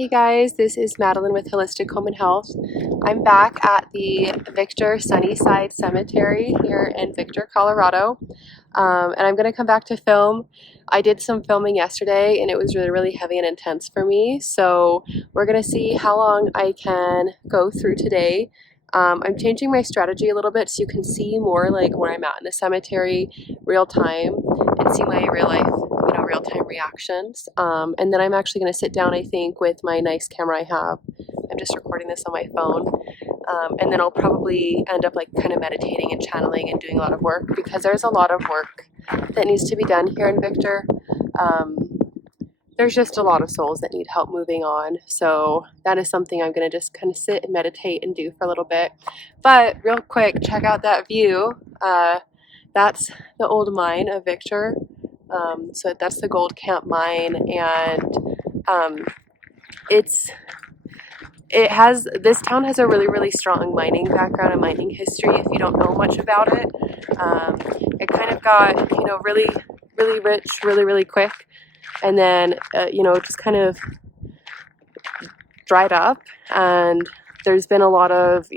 Hey guys, this is Madeline with Holistic Home and Health. I'm back at the Victor Sunnyside Cemetery here in Victor, Colorado. And I'm going to come back to film. I did some filming yesterday and it was really heavy and intense for me. So we're going to see how long I can go through today. I'm changing my strategy a little bit so you can see more like where I'm at in the cemetery real time and see my real life, real-time reactions. And then I'm actually going to sit down, I think, with my nice camera I have. I'm just recording this on my phone. And then I'll probably end up like kind of meditating and channeling and doing a lot of work because there's a lot of work that needs to be done here in Victor. There's just a lot of souls that need help moving on. So that is something I'm going to just kind of sit and meditate and do for a little bit. But real quick, check out that view. That's the old mine of Victor. So that's the Gold Camp mine, and this town has a really strong mining background and mining history. If you don't know much about it, it kind of got really rich really quick, and then just kind of dried up, and there's been a lot of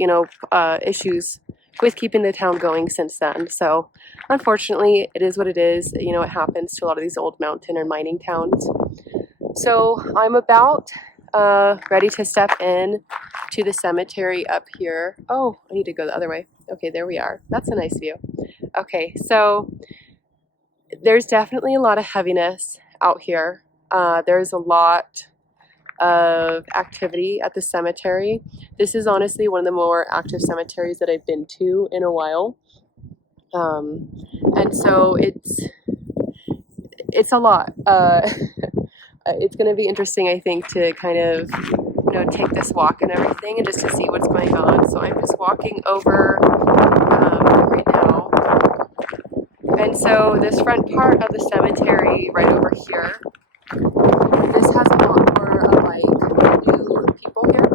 issues with keeping the town going since then. So unfortunately, it is what it is. It happens to a lot of these old mountain and mining towns. So I'm about ready to step in to the cemetery up here. Oh, I need to go the other way. Okay, there we are. That's a nice view. Okay, so there's definitely a lot of heaviness out here. There's a lot of activity at the cemetery. This is honestly one of the more active cemeteries that I've been to in a while. And so it's a lot. It's going to be interesting, I think, to kind of take this walk and everything and just to see what's going on. So I'm just walking over right now. And so this front part of the cemetery right over here, this has a lot more of like new people here.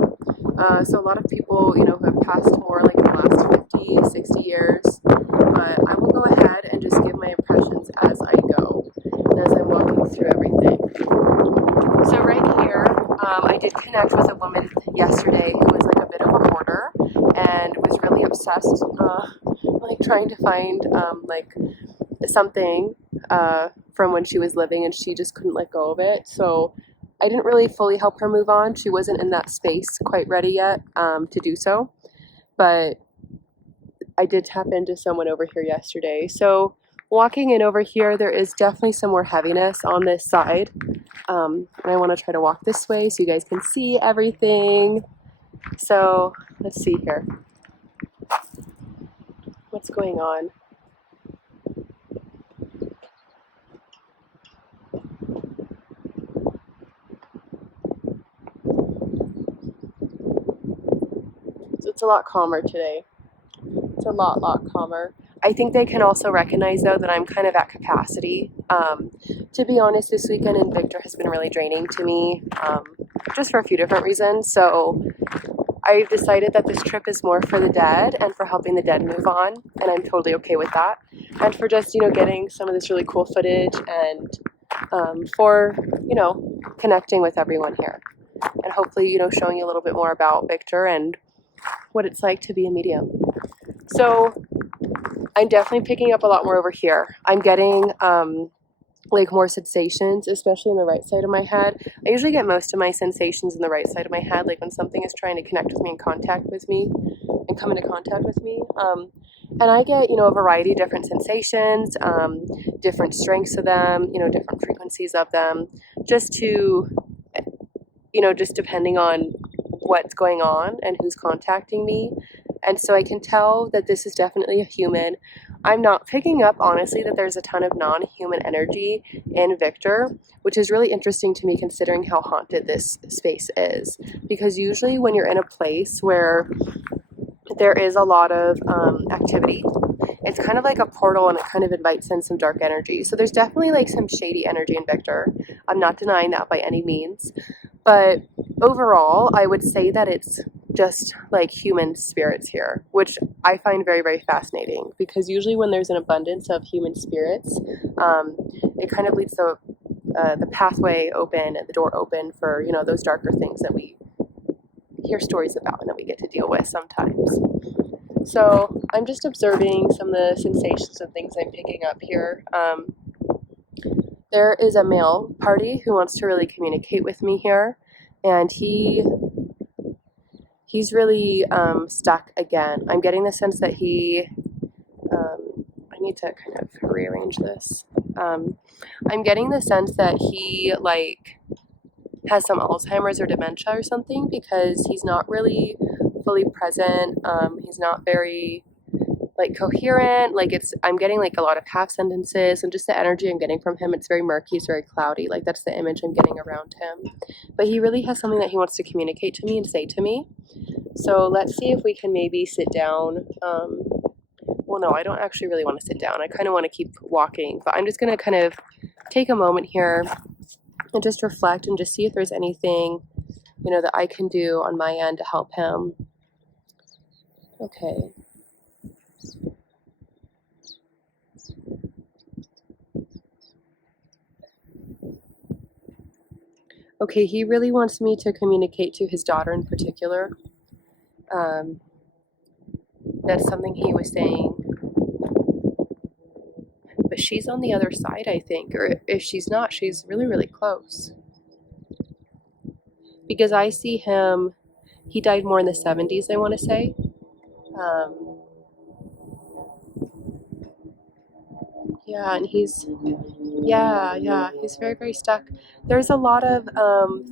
So a lot of people, who have passed more like in the last 50, 60 years. But I will go ahead and just give my impressions as I go and as I'm walking through everything. So right here, I did connect with a woman yesterday who was like a bit of a hoarder and was really obsessed, like trying to find like something from when she was living, and she just couldn't let go of it. So I didn't really fully help her move on. She wasn't in that space quite ready yet to do so, but I did tap into someone over here yesterday. So walking in over here, there is definitely some more heaviness on this side. And I want to try to walk this way so you guys can see everything. So let's see here. What's going on? So it's a lot calmer today. It's a lot calmer. I think they can also recognize, though, that I'm kind of at capacity. To be honest, this weekend in Victor has been really draining to me, just for a few different reasons. So I've decided that this trip is more for the dead and for helping the dead move on, and I'm totally okay with that. And for just, getting some of this really cool footage and for, connecting with everyone here. And hopefully, showing you a little bit more about Victor and what it's like to be a medium. So I'm definitely picking up a lot more over here. I'm getting like more sensations, especially in the right side of my head. I usually get most of my sensations in the right side of my head, like when something is trying to connect with me and contact with me and come into contact with me. And I get, a variety of different sensations, different strengths of them, different frequencies of them, just to, just depending on what's going on and who's contacting me. And so I can tell that this is definitely a human. I'm not picking up, honestly, that there's a ton of non-human energy in Victor, which is really interesting to me considering how haunted this space is. Because usually when you're in a place where there is a lot of activity, it's kind of like a portal and it kind of invites in some dark energy. So there's definitely like some shady energy in Victor. I'm not denying that by any means. But overall, I would say that it's just like human spirits here, which I find very fascinating, because usually when there's an abundance of human spirits, it kind of leads to the pathway open and the door open for, you know, those darker things that we hear stories about and that we get to deal with sometimes. So I'm just observing some of the sensations and things I'm picking up here. There is a male party who wants to really communicate with me here, and he's really stuck again. I'm getting the sense that I need to kind of rearrange this. I'm getting the sense that he has some Alzheimer's or dementia or something, because he's not really fully present. He's not very coherent. I'm getting a lot of half sentences, and just the energy I'm getting from him, it's very murky, it's very cloudy. That's the image I'm getting around him. But he really has something that he wants to communicate to me and say to me. So let's see if we can maybe sit down. Well, no, I don't actually really want to sit down. I kind of want to keep walking, but I'm just going to kind of take a moment here and just reflect and just see if there's anything, you know, that I can do on my end to help him. Okay. Okay, he really wants me to communicate to his daughter in particular. That's something he was saying. But she's on the other side, I think. Or if she's not, she's really, really close. Because I see him, he died more in the 70s, I want to say. Yeah, and he's very, very stuck. There's a lot of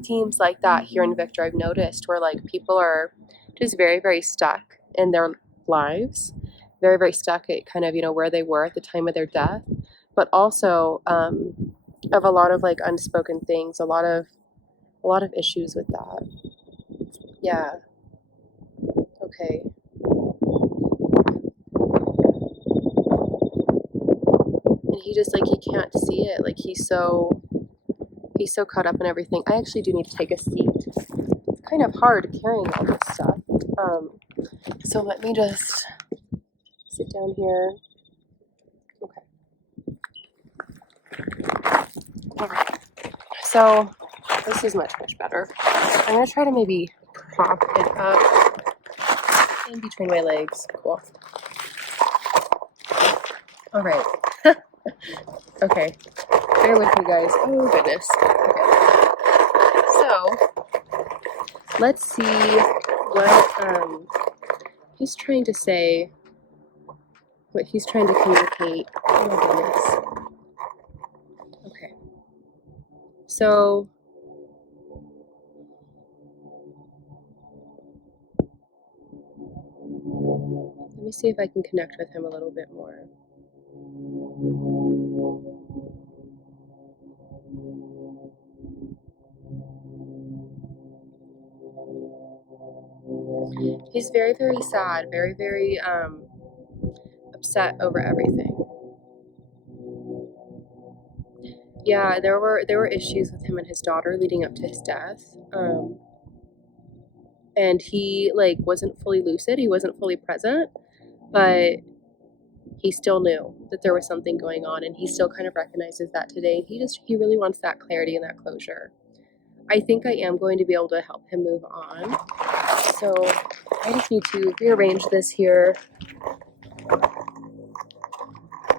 themes like that here in Victor, I've noticed, where people are just very, very stuck in their lives, very, very stuck at kind of, you know, where they were at the time of their death, but also of a lot of unspoken things, a lot of issues with that. Yeah. Okay. And he just he can't see it. He's so caught up in everything. I actually do need to take a seat. It's kind of hard carrying all this stuff. So let me just sit down here. Okay. All right. So this is much, much better. I'm going to try to maybe prop it up in between my legs. Cool. All right. Okay. Bear with me, guys. Oh, goodness. Okay. So let's see what he's trying to say, what he's trying to communicate. Oh, my goodness. Okay. So let me see if I can connect with him a little bit more. He's very, very sad, very, very upset over everything. Yeah, there were issues with him and his daughter leading up to his death. And he wasn't fully lucid, he wasn't fully present, but he still knew that there was something going on, and he still kind of recognizes that today. He really wants that clarity and that closure. I think I am going to be able to help him move on. So I just need to rearrange this here.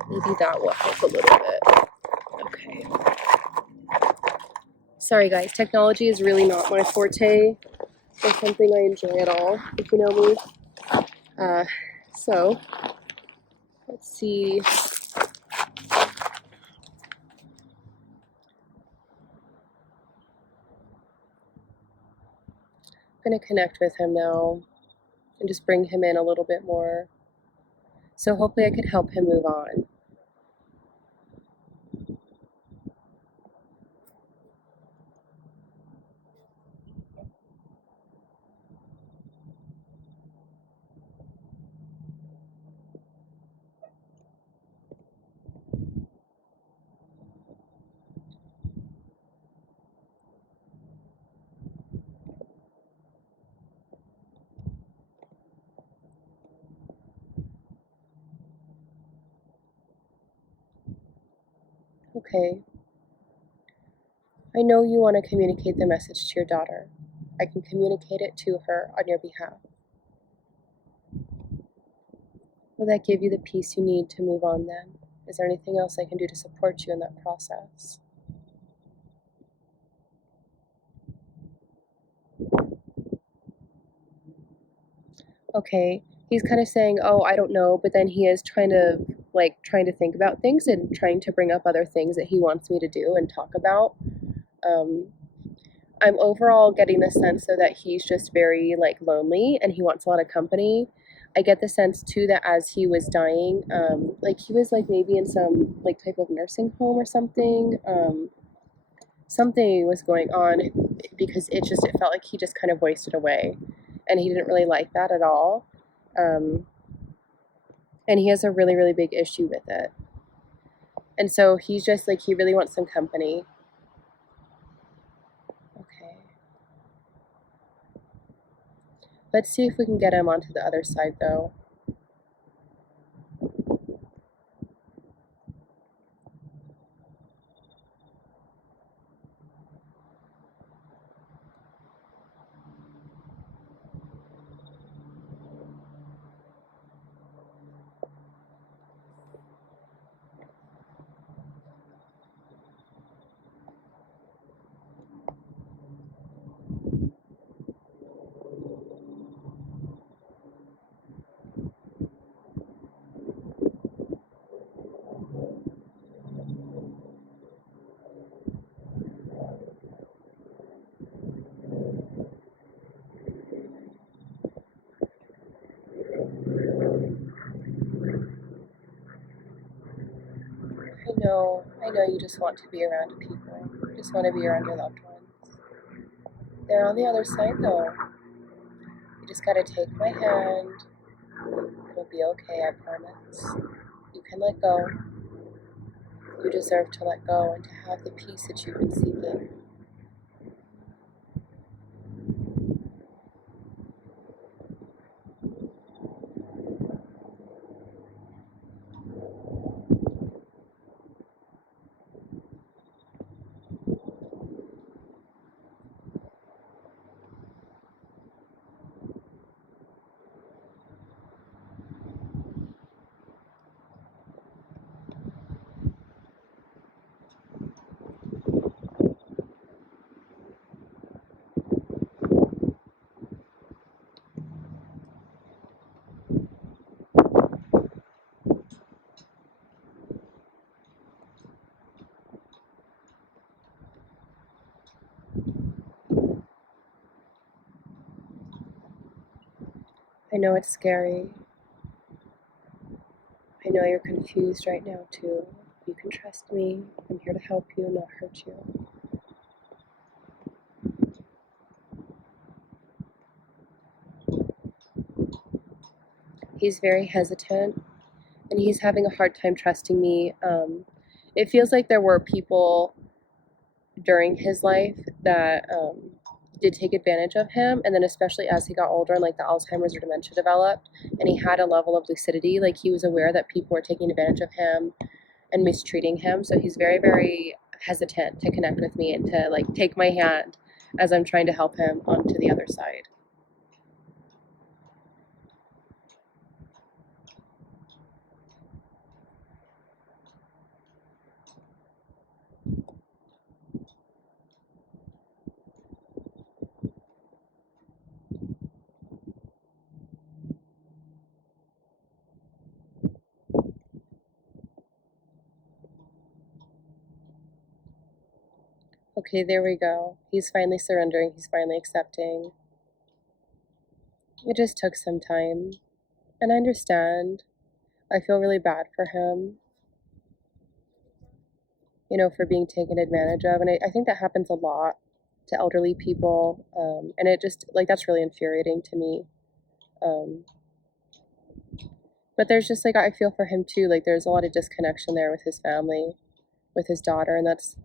Maybe that will help a little bit. Okay. Sorry guys, technology is really not my forte or something I enjoy at all, if you know me. So let's see. I'm going to connect with him now and just bring him in a little bit more. So hopefully I could help him move on. Okay. I know you want to communicate the message to your daughter. I can communicate it to her on your behalf. Will that give you the peace you need to move on then? Is there anything else I can do to support you in that process? Okay, he's kind of saying, oh, I don't know, but then he is trying to think about things and trying to bring up other things that he wants me to do and talk about. Um, I'm overall getting the sense though that he's just very lonely and he wants a lot of company. I get the sense too that as he was dying, he was maybe in some type of nursing home or something. Something was going on because it felt like he just kind of wasted away, and he didn't really like that at all. Um, and he has a really really big issue with it, and so he's just he really wants some company. Okay, let's see if we can get him onto the other side though. I know you just want to be around people. You just want to be around your loved ones. They're on the other side though. You just gotta take my hand. It'll be okay, I promise. You can let go. You deserve to let go and to have the peace that you've been seeking. I know it's scary. I know you're confused right now too. You can trust me. I'm here to help you, not hurt you. He's very hesitant and he's having a hard time trusting me. It feels like there were people during his life that did take advantage of him, and then especially as he got older and the Alzheimer's or dementia developed and he had a level of lucidity, he was aware that people were taking advantage of him and mistreating him, so he's very very hesitant to connect with me and to take my hand as I'm trying to help him onto the other side. Okay, there we go. He's finally surrendering, he's finally accepting. It just took some time, and I understand. I feel really bad for him, for being taken advantage of. And I think that happens a lot to elderly people. And it just, that's really infuriating to me. Um, but there's just, I feel for him too. There's a lot of disconnection there with his family, with his daughter. And that's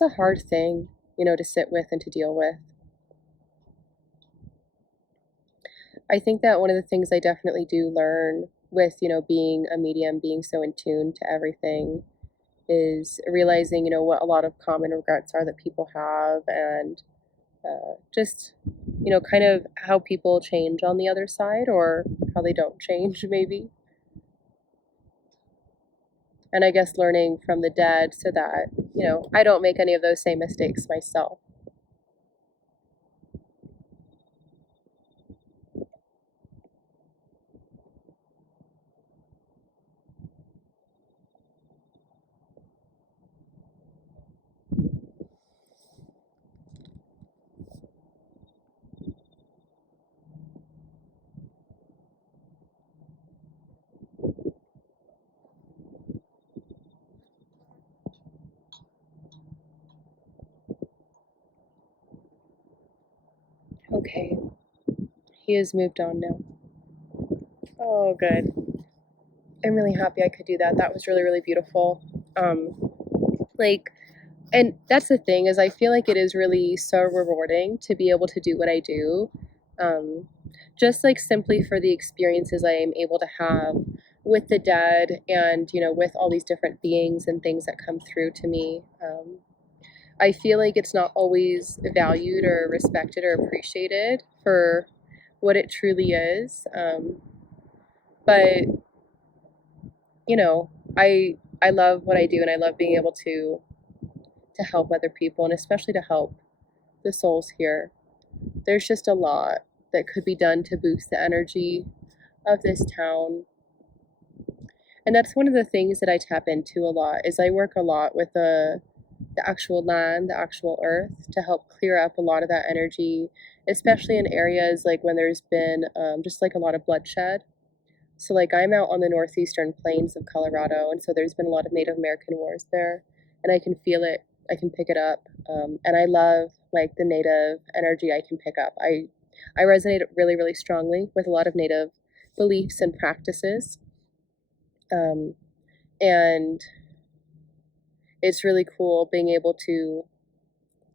a hard thing, to sit with and to deal with. I think that one of the things I definitely do learn with, being a medium, being so in tune to everything, is realizing, you know, what a lot of common regrets are that people have, and just, you know, kind of how people change on the other side, or how they don't change, maybe. And I guess learning from the dead so that, you know, I don't make any of those same mistakes myself. Okay, he has moved on now. Oh, good. I'm really happy I could do that. That was really, really beautiful. Like, and that's the thing, is I feel like it is really so rewarding to be able to do what I do. Um, just like simply for the experiences I am able to have with the dead, and, you know, with all these different beings and things that come through to me. I feel like it's not always valued or respected or appreciated for what it truly is. But you know, I love what I do, and I love being able to help other people, and especially to help the souls here. There's just a lot that could be done to boost the energy of this town. And that's one of the things that I tap into a lot, is I work a lot with the actual land, the actual earth, to help clear up a lot of that energy, especially in areas like when there's been just like a lot of bloodshed. So like I'm out on the northeastern plains of Colorado, and so there's been a lot of Native American wars there, and I can feel it. I can pick it up, and I love like the Native energy I can pick up. I resonate really, really strongly with a lot of Native beliefs and practices, and it's really cool being able to,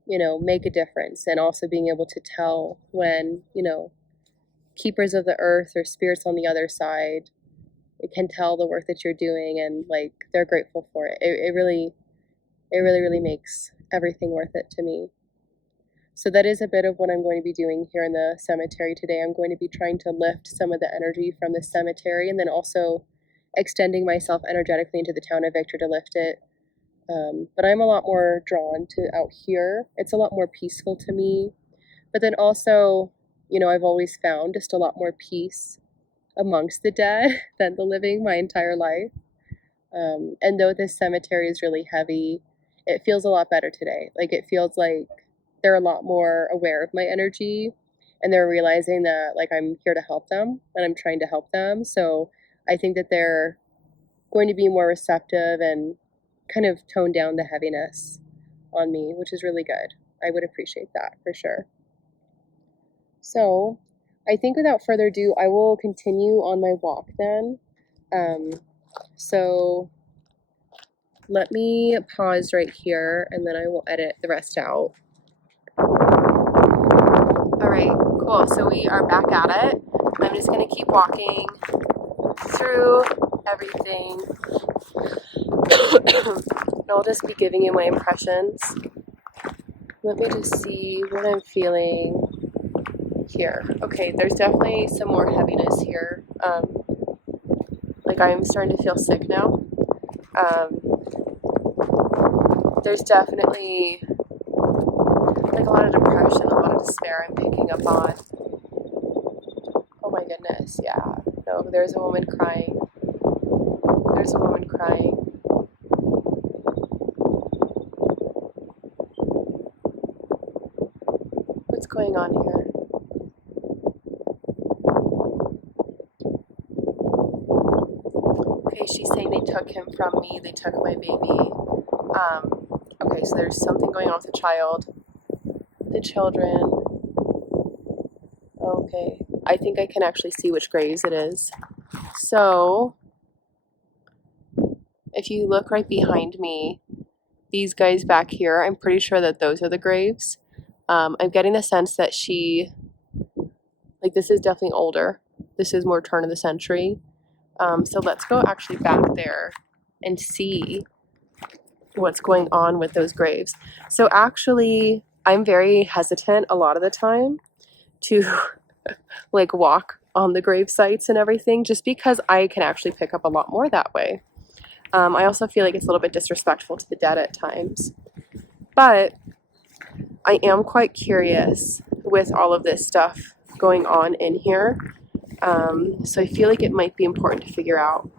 you know, make a difference, and also being able to tell when, you know, keepers of the earth or spirits on the other side, it can tell the work that you're doing, and like they're grateful for it. It really, really makes everything worth it to me. So that is a bit of what I'm going to be doing here in the cemetery today. I'm going to be trying to lift some of the energy from the cemetery, and then also extending myself energetically into the town of Victor to lift it. But I'm a lot more drawn to out here. It's a lot more peaceful to me. But then also, you know, I've always found just a lot more peace amongst the dead than the living my entire life. And though this cemetery is really heavy, it feels a lot better today. Like, it feels like they're a lot more aware of my energy, and they're realizing that like I'm here to help them, and I'm trying to help them. So I think that they're going to be more receptive and kind of tone down the heaviness on me, which is really good. I would appreciate that for sure. So I think without further ado, I will continue on my walk then. So let me pause right here, and then I will edit the rest out. All right, cool. So we are back at it. I'm just gonna keep walking through everything. And I'll just be giving you my impressions. Let me just see what I'm feeling here. Okay, there's definitely some more heaviness here. Like, I'm starting to feel sick now. There's definitely like a lot of depression, a lot of despair I'm picking up on. Oh my goodness, yeah. No, there's a woman crying. There's a woman crying. What's going on here? Okay, she's saying they took him from me. They took my baby. Okay, so there's something going on with the child. The children. Okay, I think I can actually see which graves it is. So, if you look right behind me, these guys back here, I'm pretty sure that those are the graves. I'm getting the sense that like, this is definitely older. This is more turn of the century. So let's go actually back there and see what's going on with those graves. So actually, I'm very hesitant a lot of the time to like walk on the grave sites and everything, just because I can actually pick up a lot more that way. I also feel like it's a little bit disrespectful to the dead at times. But I am quite curious with all of this stuff going on in here. So I feel like it might be important to figure out.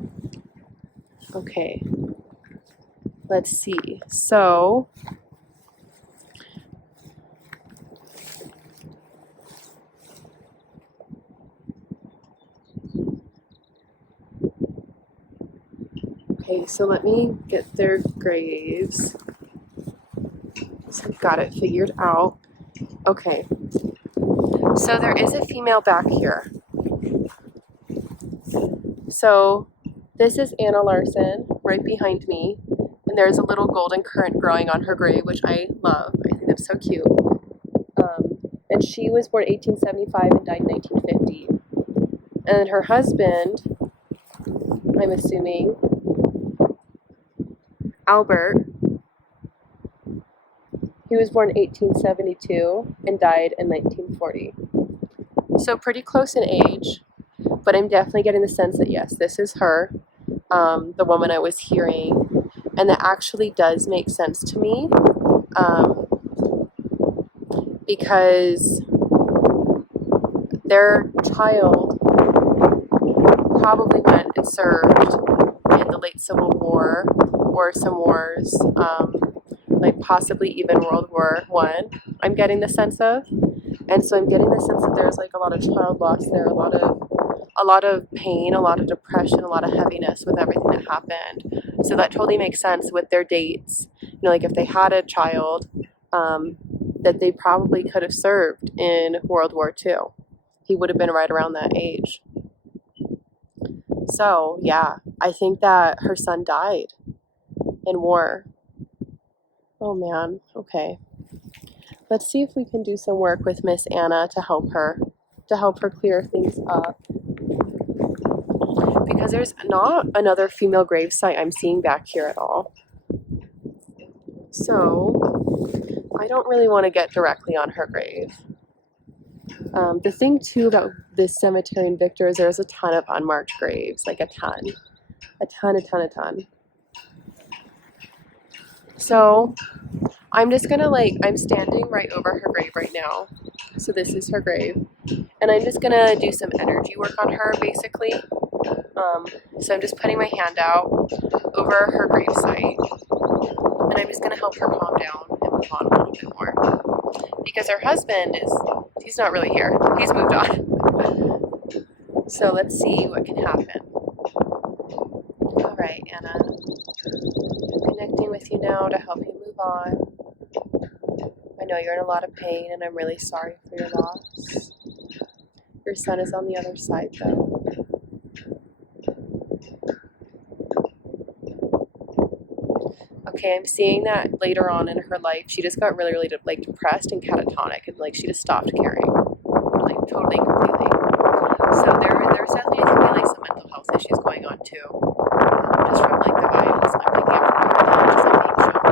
Okay, let's see. So okay, so let me get their graves. So I've got it figured out. Okay, so there is a female back here. So this is Anna Larson right behind me, and there's a little golden currant growing on her grave, which I love. I think that's so cute. And she was born 1875 and died in 1950. And her husband, I'm assuming, Albert, he was born 1872 and died in 1940. So pretty close in age, but I'm definitely getting the sense that yes, this is her, the woman I was hearing, and that actually does make sense to me, because their child probably went and served in the late Civil War or some wars, like possibly even World War I, I'm getting the sense of. And so I'm getting the sense that there's like a lot of child loss there, a lot of pain, a lot of depression, a lot of heaviness with everything that happened. So that totally makes sense with their dates. You know, like if they had a child, that they probably could have served in World War II. He would have been right around that age. So yeah, I think that her son died in war. Oh man, okay. Let's see if we can do some work with Miss Anna to help her clear things up. Because there's not another female gravesite I'm seeing back here at all. So I don't really want to get directly on her grave. The thing too about this cemetery in Victor is there's a ton of unmarked graves, like a ton. So I'm just gonna I'm standing right over her grave right now. So this is her grave. And I'm just gonna do some energy work on her basically. So I'm just putting my hand out over her gravesite. And I'm just gonna help her calm down and move on a little bit more. Because her husband he's not really here. He's moved on. So let's see what can happen. All right, Anna. I'm connecting with you now to help you move on. I know you're in a lot of pain, and I'm really sorry for your loss. Your son is on the other side, though. Okay, I'm seeing that later on in her life, she just got really depressed and catatonic, and she just stopped caring, totally and completely. So there's definitely some mental health issues going on too, just from the vibes I'm picking up from her, just being shown.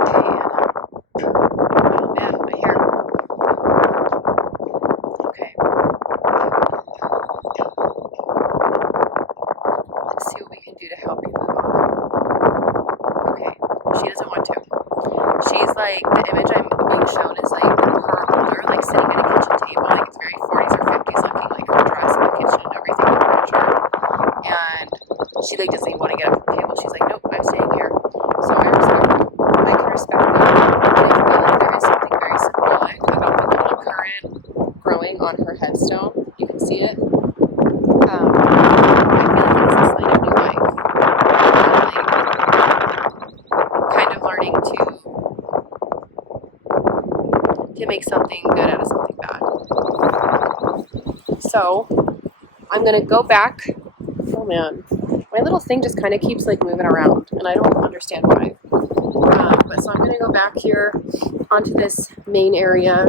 Okay, Anna. Oh man, my hair. Okay. Let's see what we can do to help you move on. Okay, she doesn't want to. She's the image I'm being shown is her older, sitting at a kitchen table, it's very 40s or 50s looking, her dress in the kitchen and everything, the furniture. And she doesn't even want to get up from the table. She's nope, I'm staying here. So I can respect that. But I feel there is something very symbolic about the golden currant growing on her headstone. You can see it. I feel it is a sign of new life. Kind of learning to make something good out of something bad. So I'm gonna go back. Oh man, my little thing just kind of keeps moving around, and I don't understand why. But so I'm gonna go back here onto this main area.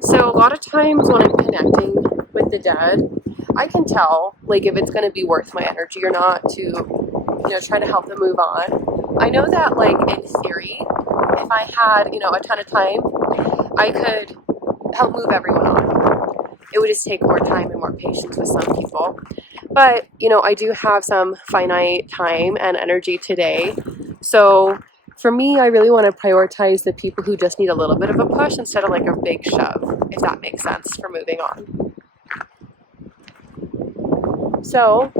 So a lot of times when I'm connecting with the dead, I can tell, like, if it's going to be worth my energy or not to, try to help them move on. I know that, like, in theory, if I had, a ton of time, I could help move everyone on. It would just take more time and more patience with some people. But, I do have some finite time and energy today. So for me, I really want to prioritize the people who just need a little bit of a push instead of like a big shove, if that makes sense, for moving on. So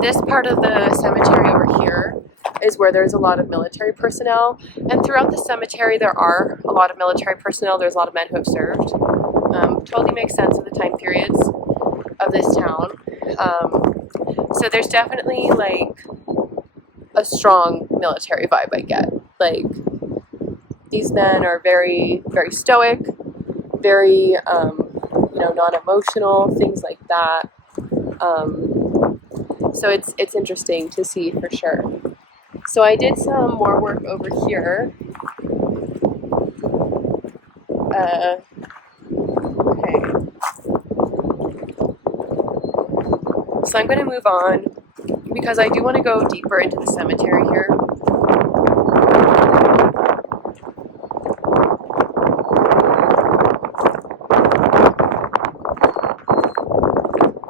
this part of the cemetery over here is where there's a lot of military personnel. And throughout the cemetery, there are a lot of military personnel. There's a lot of men who have served. Totally makes sense of the time periods of this town. So there's definitely like a strong military vibe I get. Like, these men are very, very stoic, very, non-emotional, things like that. So it's interesting to see for sure. So I did some more work over here. Okay. So I'm going to move on because I do want to go deeper into the cemetery here.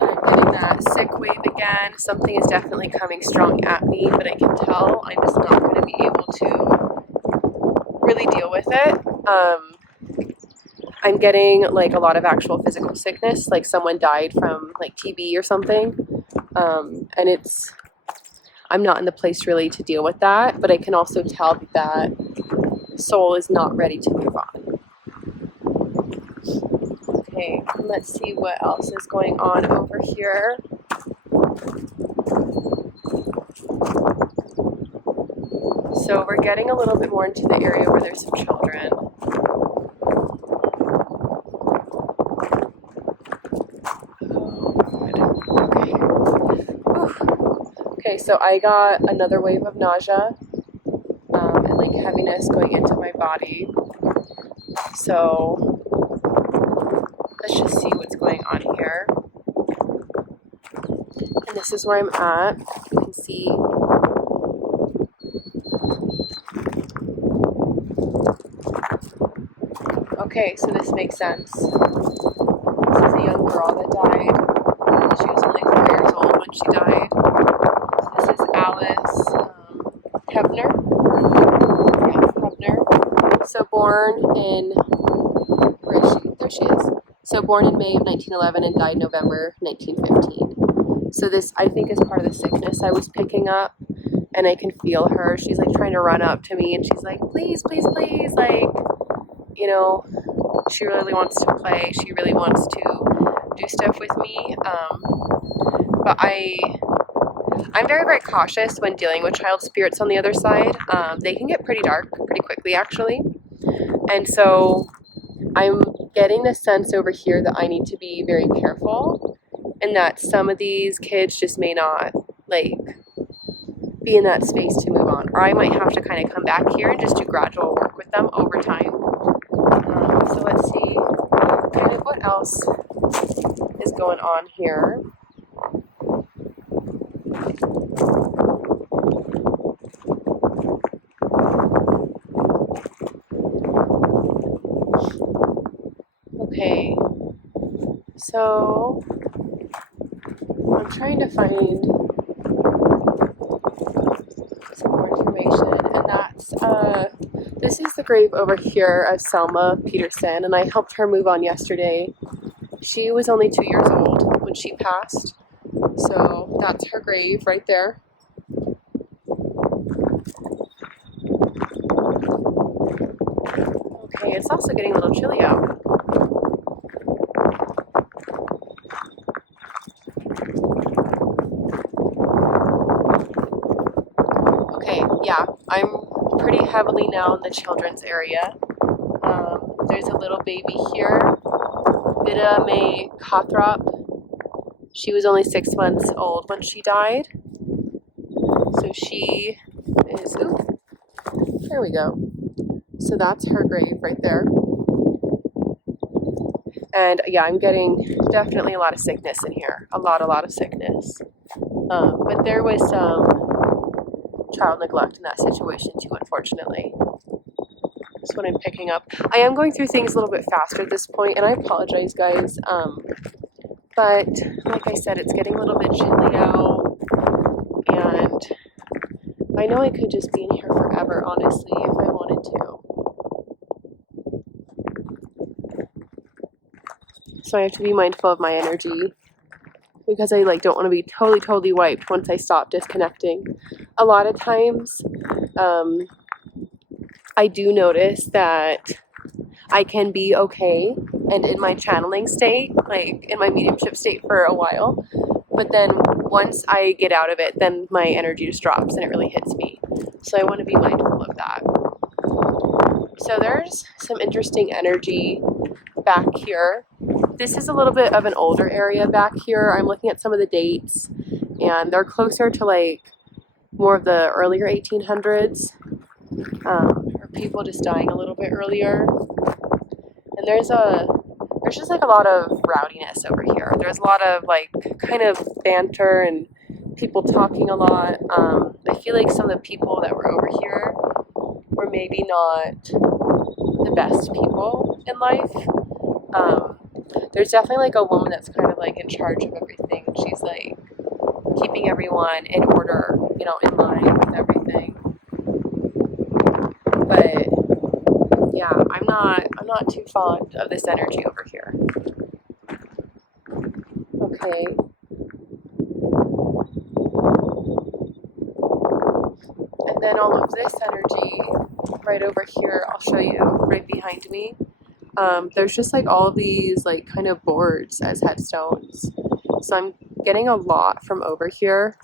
I'm getting that sick wave again. Something is definitely coming strong at me, but I can tell I'm just not going to be able to really deal with it. I'm getting like a lot of actual physical sickness, like someone died from like TB or something. And I'm not in the place really to deal with that, but I can also tell that soul is not ready to move on. Okay, let's see what else is going on over here. So we're getting a little bit more into the area where there's some children. Okay, so I got another wave of nausea and like heaviness going into my body. So let's just see what's going on here. And this is where I'm at. You can see. Okay, so this makes sense. This is a young girl that died. She was only 4 years old when she died. This is Alice Hebner. So born in, where is she? There she is. So born in May of 1911 and died November 1915. So this, I think, is part of the sickness I was picking up, and I can feel her. She's like trying to run up to me, and she's like, please, please, please, like, she really wants to play. She really wants to do stuff with me. But I'm very, very cautious when dealing with child spirits on the other side. They can get pretty dark pretty quickly, actually. And so I'm getting the sense over here that I need to be very careful, and that some of these kids just may not, like, be in that space to move on. Or I might have to kind of come back here and just do gradual work with them over time. So let's see kind of what else is going on here. Okay, so I'm trying to find some more information, and that's, this is the grave over here of Selma Peterson, and I helped her move on yesterday. She was only 2 years old when she passed, so that's her grave right there. Okay, it's also getting a little chilly out. Okay, yeah, I'm pretty heavily now in the children's area. There's a little baby here, Vida May Cothrop. She was only 6 months old when she died. So she is, there we go. So that's her grave right there. And yeah, I'm getting definitely a lot of sickness in here. A lot of sickness. But there was some child neglect in that situation too, unfortunately. That's what I'm picking up. I am going through things a little bit faster at this point, and I apologize, guys. But like I said, it's getting a little bit chilly out, and I know I could just be in here forever, honestly, if I wanted to. So I have to be mindful of my energy, because I don't want to be totally wiped once I stop disconnecting. A lot of times, I do notice that I can be okay and in my channeling state, like in my mediumship state for a while, but then once I get out of it, then my energy just drops and it really hits me. So I want to be mindful of that. So there's some interesting energy back here. This is a little bit of an older area back here. I'm looking at some of the dates, and they're closer to more of the earlier 1800s, or people just dying a little bit earlier. And there's just a lot of rowdiness over here. There's a lot of kind of banter and people talking a lot. I feel like some of the people that were over here were maybe not the best people in life. There's definitely a woman that's kind of in charge of everything. She's keeping everyone in order, in line with everything. But yeah, I'm not too fond of this energy over here. Okay. And then all of this energy right over here, I'll show you right behind me. There's just all of these kind of boards as headstones. So I'm getting a lot from over here.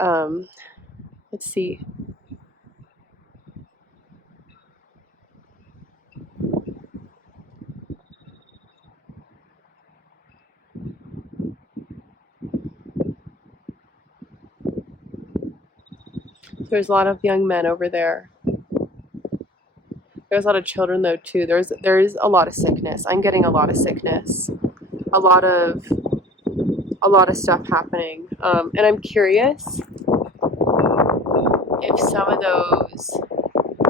Let's see. There's a lot of young men over there. There's a lot of children though too. There's a lot of sickness. I'm getting a lot of sickness. A lot of stuff happening. And I'm curious if some of those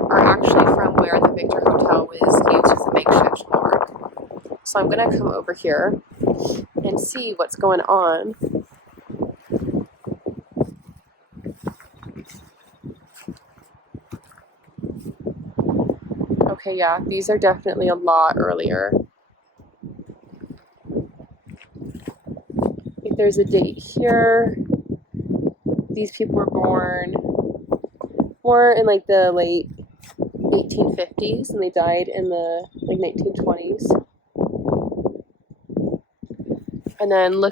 are actually from where the Victor Hotel was used as a makeshift morgue. So I'm gonna come over here and see what's going on. Okay, yeah, these are definitely a lot earlier. I think there's a date here. These people were born more in the late 1850s, and they died in the 1920s. And then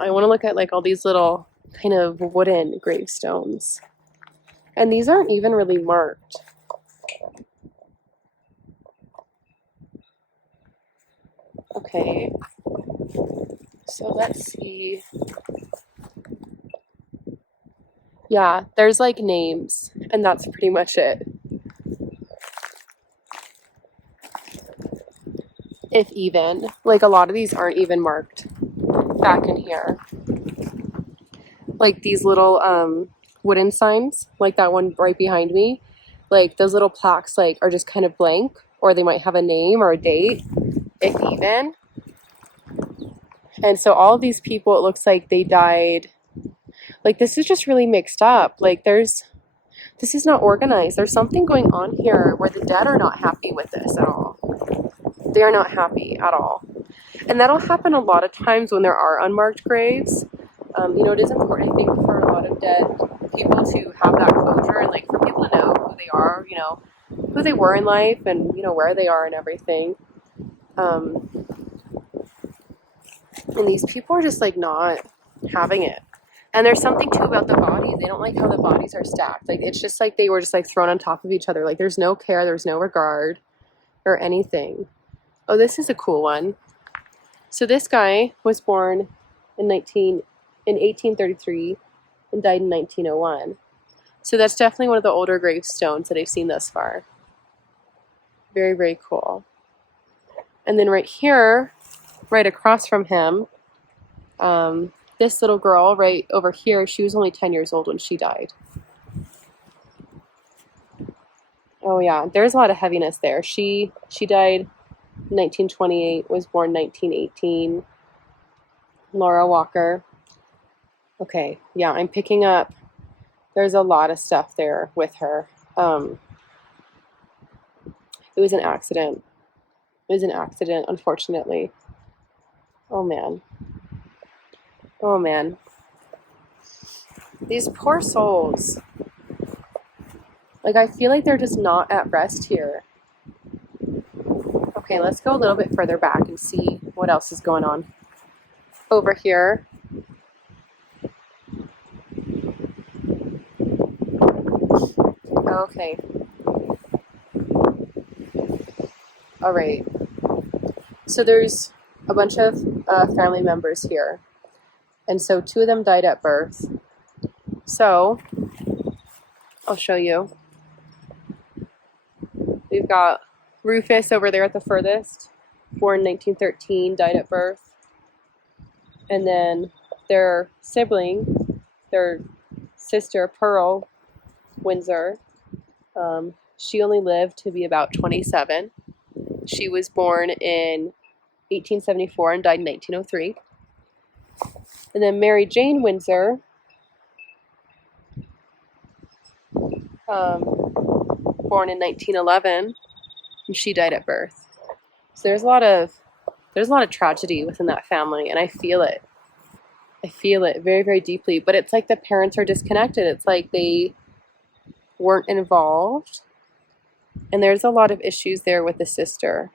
I want to look at all these little kind of wooden gravestones. And these aren't even really marked. Okay, so let's see. Yeah, there's names, and that's pretty much it. If even. A lot of these aren't even marked back in here. These little wooden signs, that one right behind me. Those little plaques are just kind of blank, or they might have a name or a date, if even. And so all of these people, it looks like they died. This is just really mixed up. This is not organized. There's something going on here where the dead are not happy with this at all. They are not happy at all. And that'll happen a lot of times when there are unmarked graves. It is important, I think, for a lot of dead people to have that closure and for people to know who they are, who they were in life and, where they are and everything. And these people are just not having it. And there's something too about the bodies. They don't like how the bodies are stacked. It's just they were just thrown on top of each other. There's no care, there's no regard or anything. Oh, this is a cool one. So this guy was born in 1833 and died in 1901. So that's definitely one of the older gravestones that I've seen thus far. Very, very cool. And then right here, right across from him, this little girl right over here, she was only 10 years old when she died. Oh yeah, there's a lot of heaviness there. She died 1928, was born 1918. Laura Walker. Okay, yeah, I'm picking up. There's a lot of stuff there with her. It was an accident. It was an accident, unfortunately. Oh man. Oh man. These poor souls. Like, I feel like they're just not at rest here. Okay, let's go a little bit further back and see what else is going on. Over here. Okay. All right. So there's a bunch of family members here. And so 2 of them died at birth. So I'll show you. We've got Rufus over there at the furthest, born 1913, died at birth. And then their sibling, their sister, Pearl Windsor, she only lived to be about 27. She was born in 1874 and died in 1903. And then Mary Jane Windsor, born in 1911, and she died at birth. So there's a lot of tragedy within that family, and I feel it. I feel it very, very deeply. But it's like the parents are disconnected. It's like they weren't involved, and there's a lot of issues there with the sister.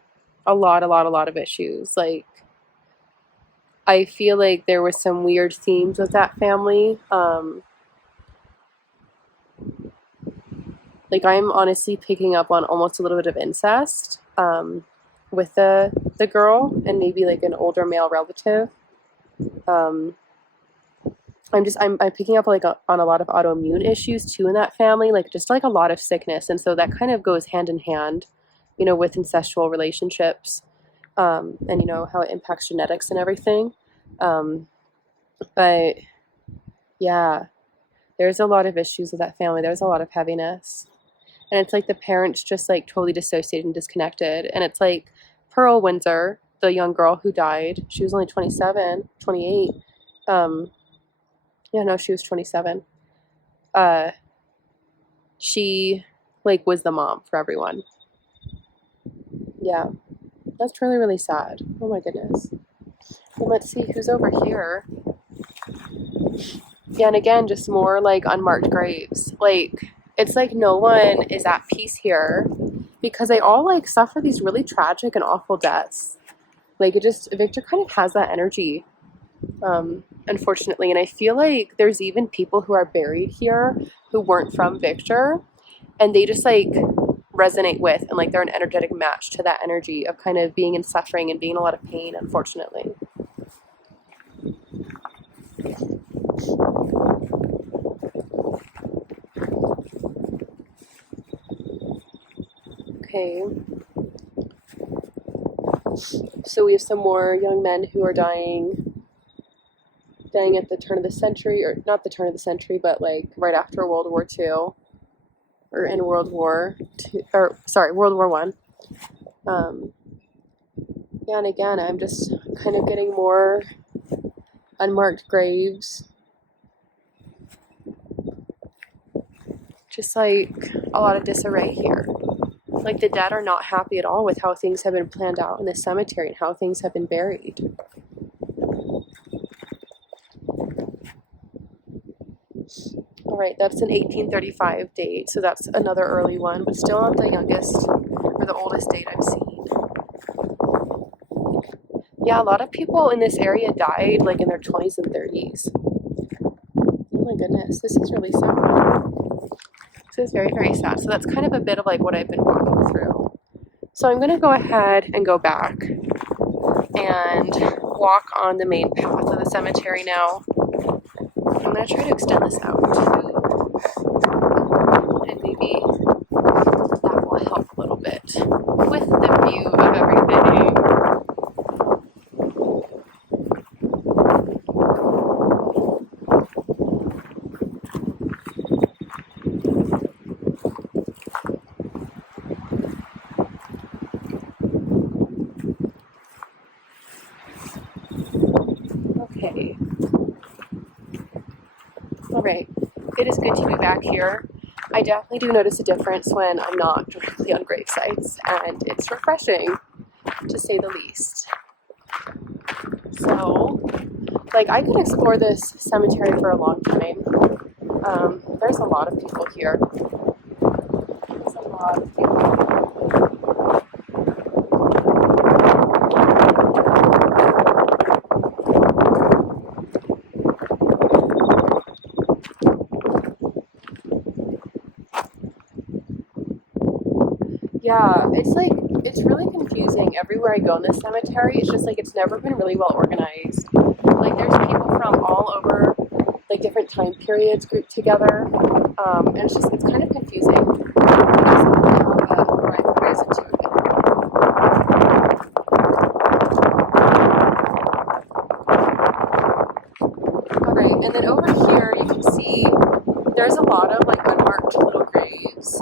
A lot of issues. Like, I feel like there was some weird themes with that family. Like, I'm honestly picking up on almost a little bit of incest with the girl and maybe like an older male relative. I'm picking up like on a lot of autoimmune issues too in that family, like just like a lot of sickness, and so that kind of goes hand in hand, you know, with incestual relationships, and you know how it impacts genetics and everything. But yeah, there's a lot of issues with that family. There's a lot of heaviness. And it's like the parents just like totally dissociated and disconnected. And it's like Pearl Windsor, the young girl who died, she was only 27, 28. Yeah, no, she was 27. She like was the mom for everyone. Yeah, that's really, really sad. Oh my goodness. And let's see who's over here. Yeah, and again, just more like unmarked graves. Like, it's like no one is at peace here because they all like suffer these really tragic and awful deaths. Like, it just, Victor kind of has that energy, unfortunately. And I feel like there's even people who are buried here who weren't from Victor, and they just like resonate with, and like they're an energetic match to that energy of kind of being in suffering and being in a lot of pain, unfortunately. Okay. So we have some more young men who are dying at the turn of the century, or not the turn of the century, but like right after World War II, or in World War II, or sorry, World War I. Yeah, and again, I'm just kind of getting more unmarked graves. Just like a lot of disarray here. Like, the dead are not happy at all with how things have been planned out in the cemetery and how things have been buried. All right, that's an 1835 date, so that's another early one, but still not the youngest or the oldest date I've seen. Yeah, a lot of people in this area died like in their 20s and 30s. Oh my goodness, this is really sad. This is very, very sad. So that's kind of a bit of like what I've been walking through. So I'm going to go ahead and go back and walk on the main path of the cemetery now. I'm going to try to extend this out too. And maybe that will help a little bit with the view of everything. Right. It is good to be back here. I definitely do notice a difference when I'm not directly on grave sites, and it's refreshing, to say the least. So, like, I could explore this cemetery for a long time. There's a lot of people here. There's a lot of people. Yeah, it's really confusing. Everywhere I go in this cemetery, it's just like it's never been really well organized. Like there's people from all over, like different time periods grouped together, and it's kind of confusing. Alright, and then over here you can see there's a lot of like unmarked little graves.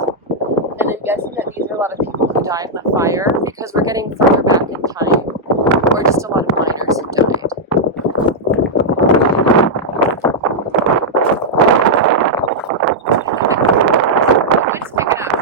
And I'm guessing that these are a lot of people who died in the fire because we're getting further back in time, or just a lot of miners who died. Let's pick it up.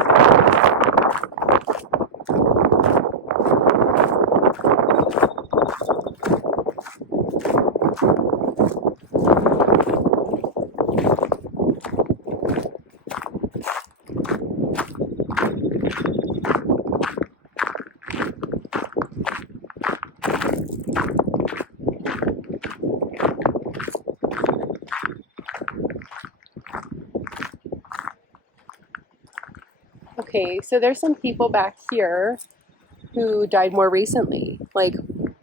Okay, so there's some people back here who died more recently, like,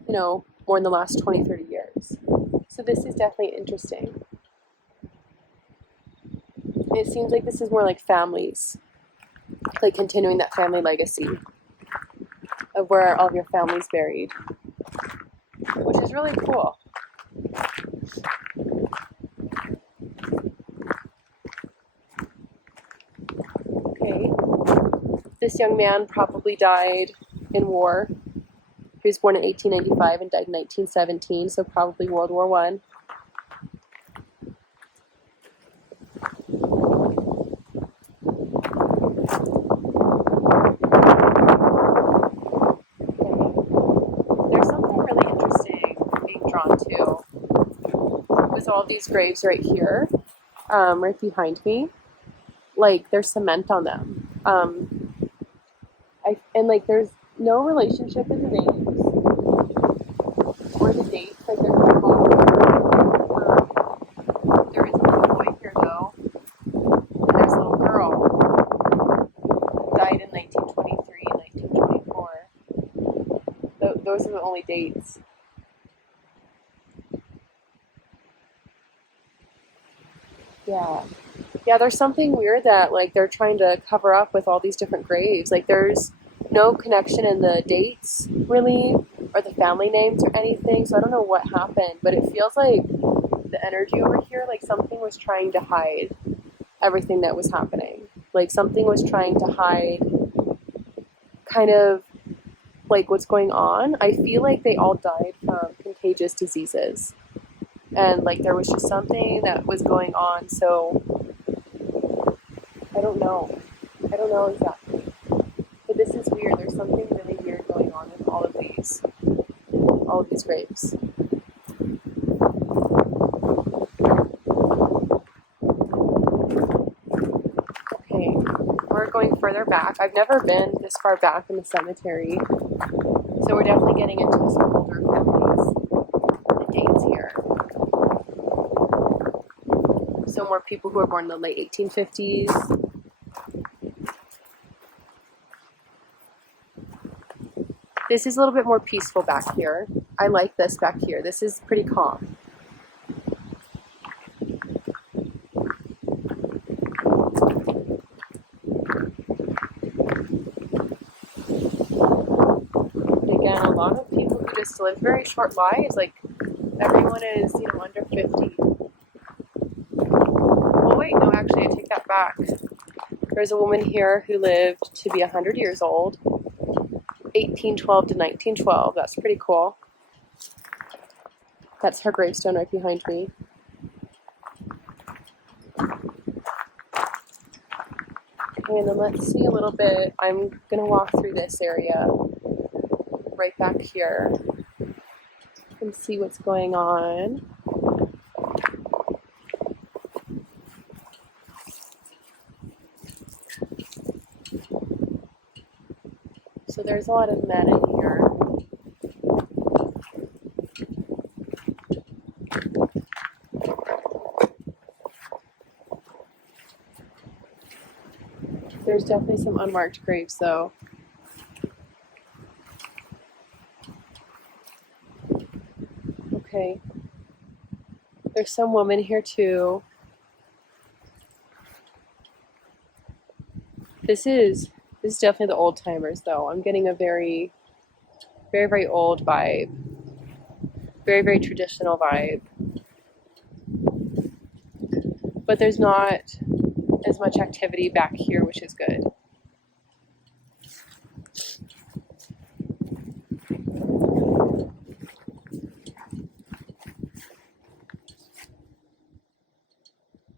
more in the last 20, 30 years. So this is definitely interesting. It seems like this is more like families, like continuing that family legacy of where all of your family's buried, which is really cool. Okay, this young man probably died in war. He was born in 1895 and died in 1917, so probably World War I. There's something really interesting being drawn to with all these graves right here, right behind me. Like, there's cement on them. And like, there's no relationship in the names or the dates. Like, there's no call. There is a little boy here, though. And there's a little girl. Died in 1923, 1924. Those are the only dates. Yeah. Yeah, there's something weird that, like, they're trying to cover up with all these different graves. Like, there's no connection in the dates, really, or the family names or anything, so I don't know what happened, but it feels like the energy over here, like something was trying to hide everything that was happening. Like, something was trying to hide kind of, like, what's going on. I feel like they all died from contagious diseases. And, like, there was just something that was going on, so I don't know. I don't know exactly. But this is weird. There's something really weird going on with all of these graves. Okay, we're going further back. I've never been this far back in the cemetery, so we're definitely getting into some older families. The dates here. So more people who were born in the late 1850s. This is a little bit more peaceful back here. I like this back here. This is pretty calm. And again, a lot of people who just live very short lives. Like, everyone is, under 50. Well, wait, no, actually, I take that back. There's a woman here who lived to be 100 years old. 1812 to 1912. That's pretty cool. That's her gravestone right behind me. Okay, and then let's see a little bit. I'm gonna walk through this area right back here and see what's going on. So there's a lot of men in here. There's definitely some unmarked graves though. Okay. There's some woman here too. This is definitely the old timers though. I'm getting a very, very, very old vibe. Very, very traditional vibe. But there's not as much activity back here, which is good.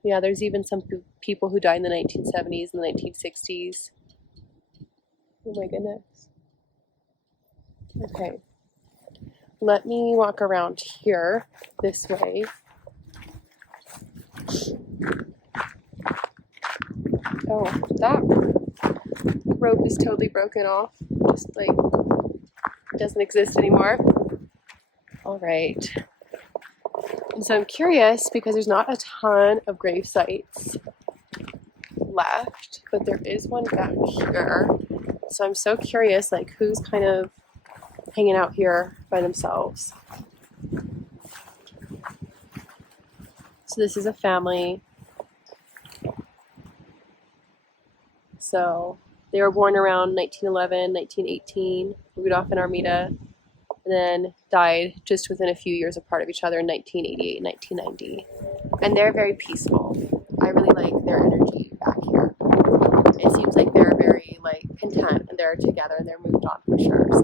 Yeah, there's even some people who died in the 1970s and the 1960s. Oh my goodness. Okay. Let me walk around here this way. Oh, that rope is totally broken off. Just like doesn't exist anymore. All right. And so I'm curious because there's not a ton of grave sites left, but there is one back here. So I'm so curious, like who's kind of hanging out here by themselves. So this is a family. So they were born around 1911, 1918, moved off in Armida, and then died just within a few years apart of each other in 1988, 1990. And they're very peaceful. I really like their energy back here. It seems like they're very like content and they're together and they're moved on for sure. So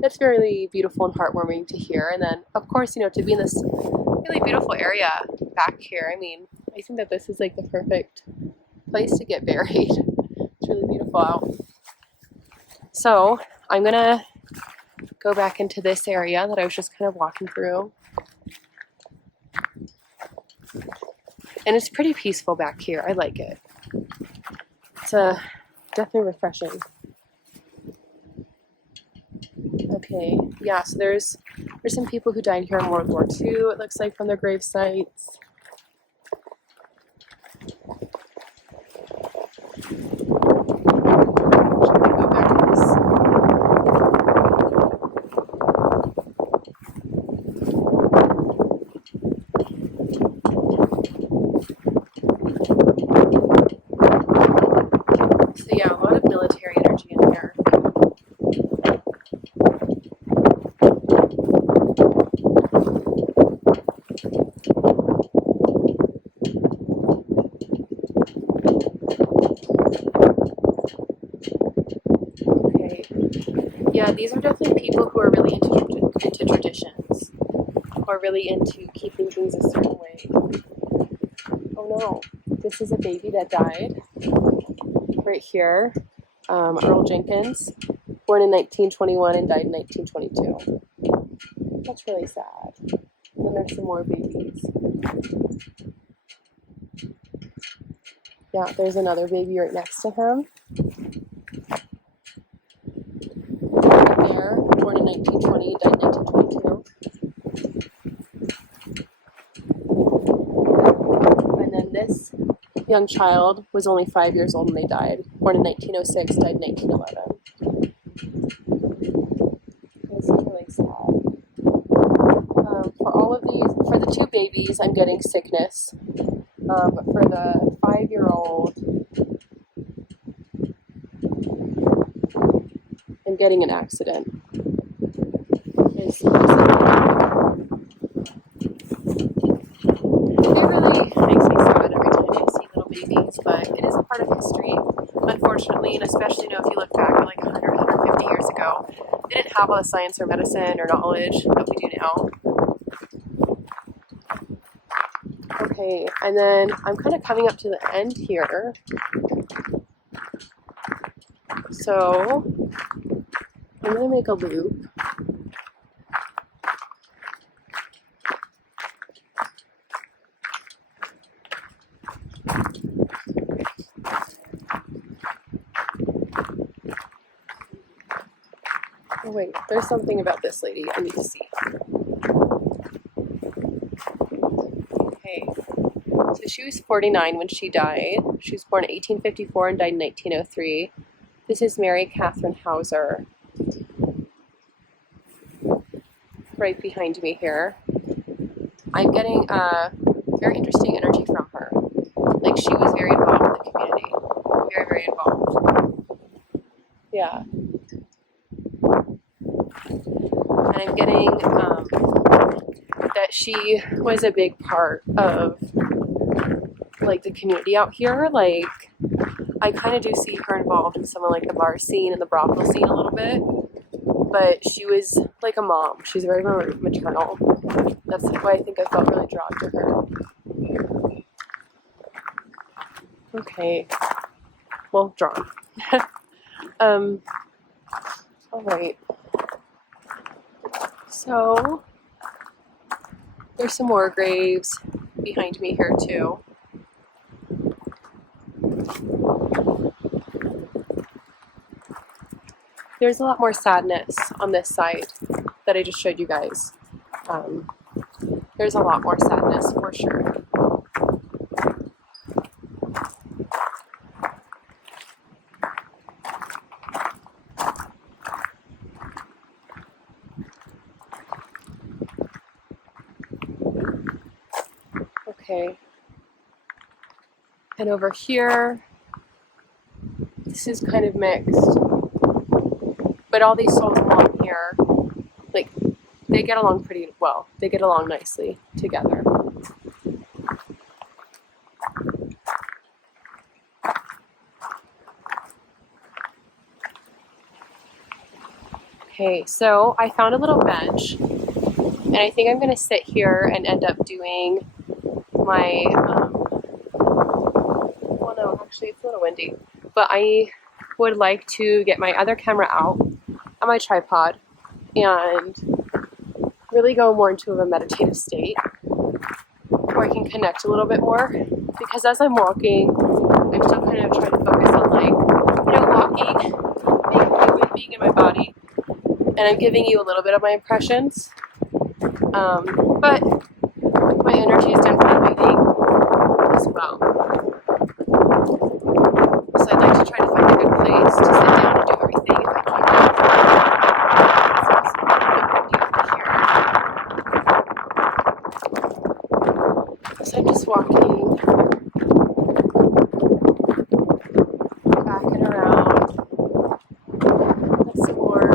that's really beautiful and heartwarming to hear. And then of course, you know, to be in this really beautiful area back here, I mean, I think that this is like the perfect place to get buried. It's really beautiful out. So I'm gonna go back into this area that I was just kind of walking through. And it's pretty peaceful back here. I like it. It's definitely refreshing. Okay, yeah, so there's some people who died here in World War II, it looks like, from their grave sites. So yeah, a lot of military energy in here. Okay. Yeah, these are definitely people who are really into traditions, who are really into keeping things a certain way. Oh no, this is a baby that died right here. Earl Jenkins, born in 1921 and died in 1922. That's really sad. And then there's some more babies. Yeah, there's another baby right next to him. Right there, born in 1920, died in 1922. And then this young child was only 5 years old when they died. Born in 1906, died in 1911. This is really sad. For all of these, for the two babies, I'm getting sickness. But for the 5-year-old, I'm getting an accident. It really makes me sad every time I see little babies, but it is a part of history, unfortunately, and especially, you know, if you look back at like 100, 150 years ago, they didn't have all the science or medicine or knowledge that we do now. Okay, and then I'm kind of coming up to the end here. So I'm gonna make a loop. Oh wait, there's something about this lady I need to see. Okay, so she was 49 when she died. She was born in 1854 and died in 1903. This is Mary Catherine Hauser, right behind me here. I'm getting a very interesting energy from her. Like, she was very involved in the community. Very, very involved. Yeah. And I'm getting that she was a big part of, like, the community out here. Like, I kind of do see her involved in some of, like, the bar scene and the brothel scene a little bit. But she was like a mom. She's very, very maternal. That's why I think I felt really drawn to her. Okay. Well, drawn. All right. So there's some more graves behind me here too. There's a lot more sadness on this side that I just showed you guys. There's a lot more sadness for sure. Okay. And over here, this is kind of mixed. But all these souls along here, like, they get along pretty well. They get along nicely together. Okay, so I found a little bench, and I think I'm going to sit here and end up doing my, well, no, actually it's a little windy, but I would like to get my other camera out on my tripod and really go more into a meditative state where I can connect a little bit more, because as I'm walking, I'm still kind of trying to focus on, like, walking, being moving, being in my body, and I'm giving you a little bit of my impressions, but my energy is definitely moving as well. So I'd like to try to find a good place to sit down and do everything if I can. So I'm just walking back and around. That's some more.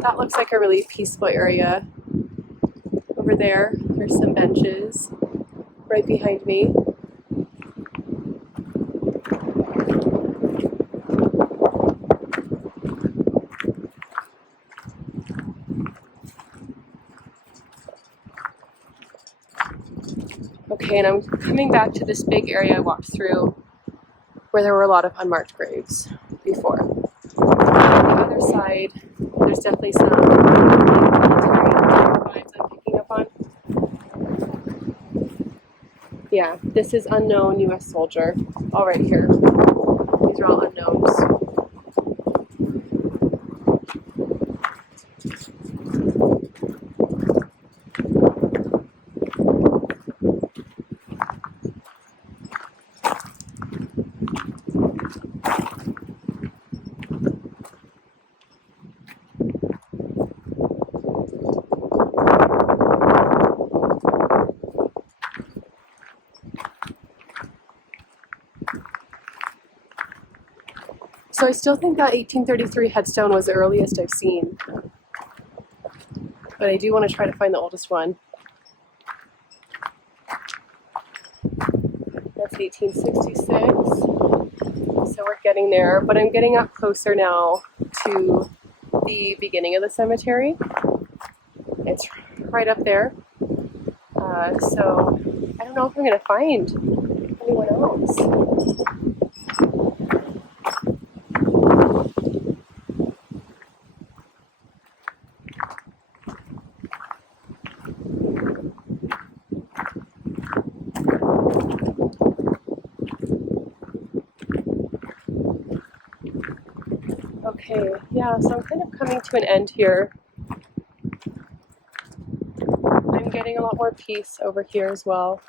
That looks like a really peaceful area. Over there, there's some benches right behind me. Okay, and I'm coming back to this big area I walked through where there were a lot of unmarked graves before. On the other side, there's definitely some vibes I'm picking up on. Yeah, this is unknown U.S. soldier, all right here. These are all unknowns. So I still think that 1833 headstone was the earliest I've seen. But I do want to try to find the oldest one. That's 1866. So we're getting there, but I'm getting up closer now to the beginning of the cemetery. It's right up there. So I don't know if I'm going to find anyone else. Okay, yeah, so I'm kind of coming to an end here. I'm getting a lot more peace over here as well.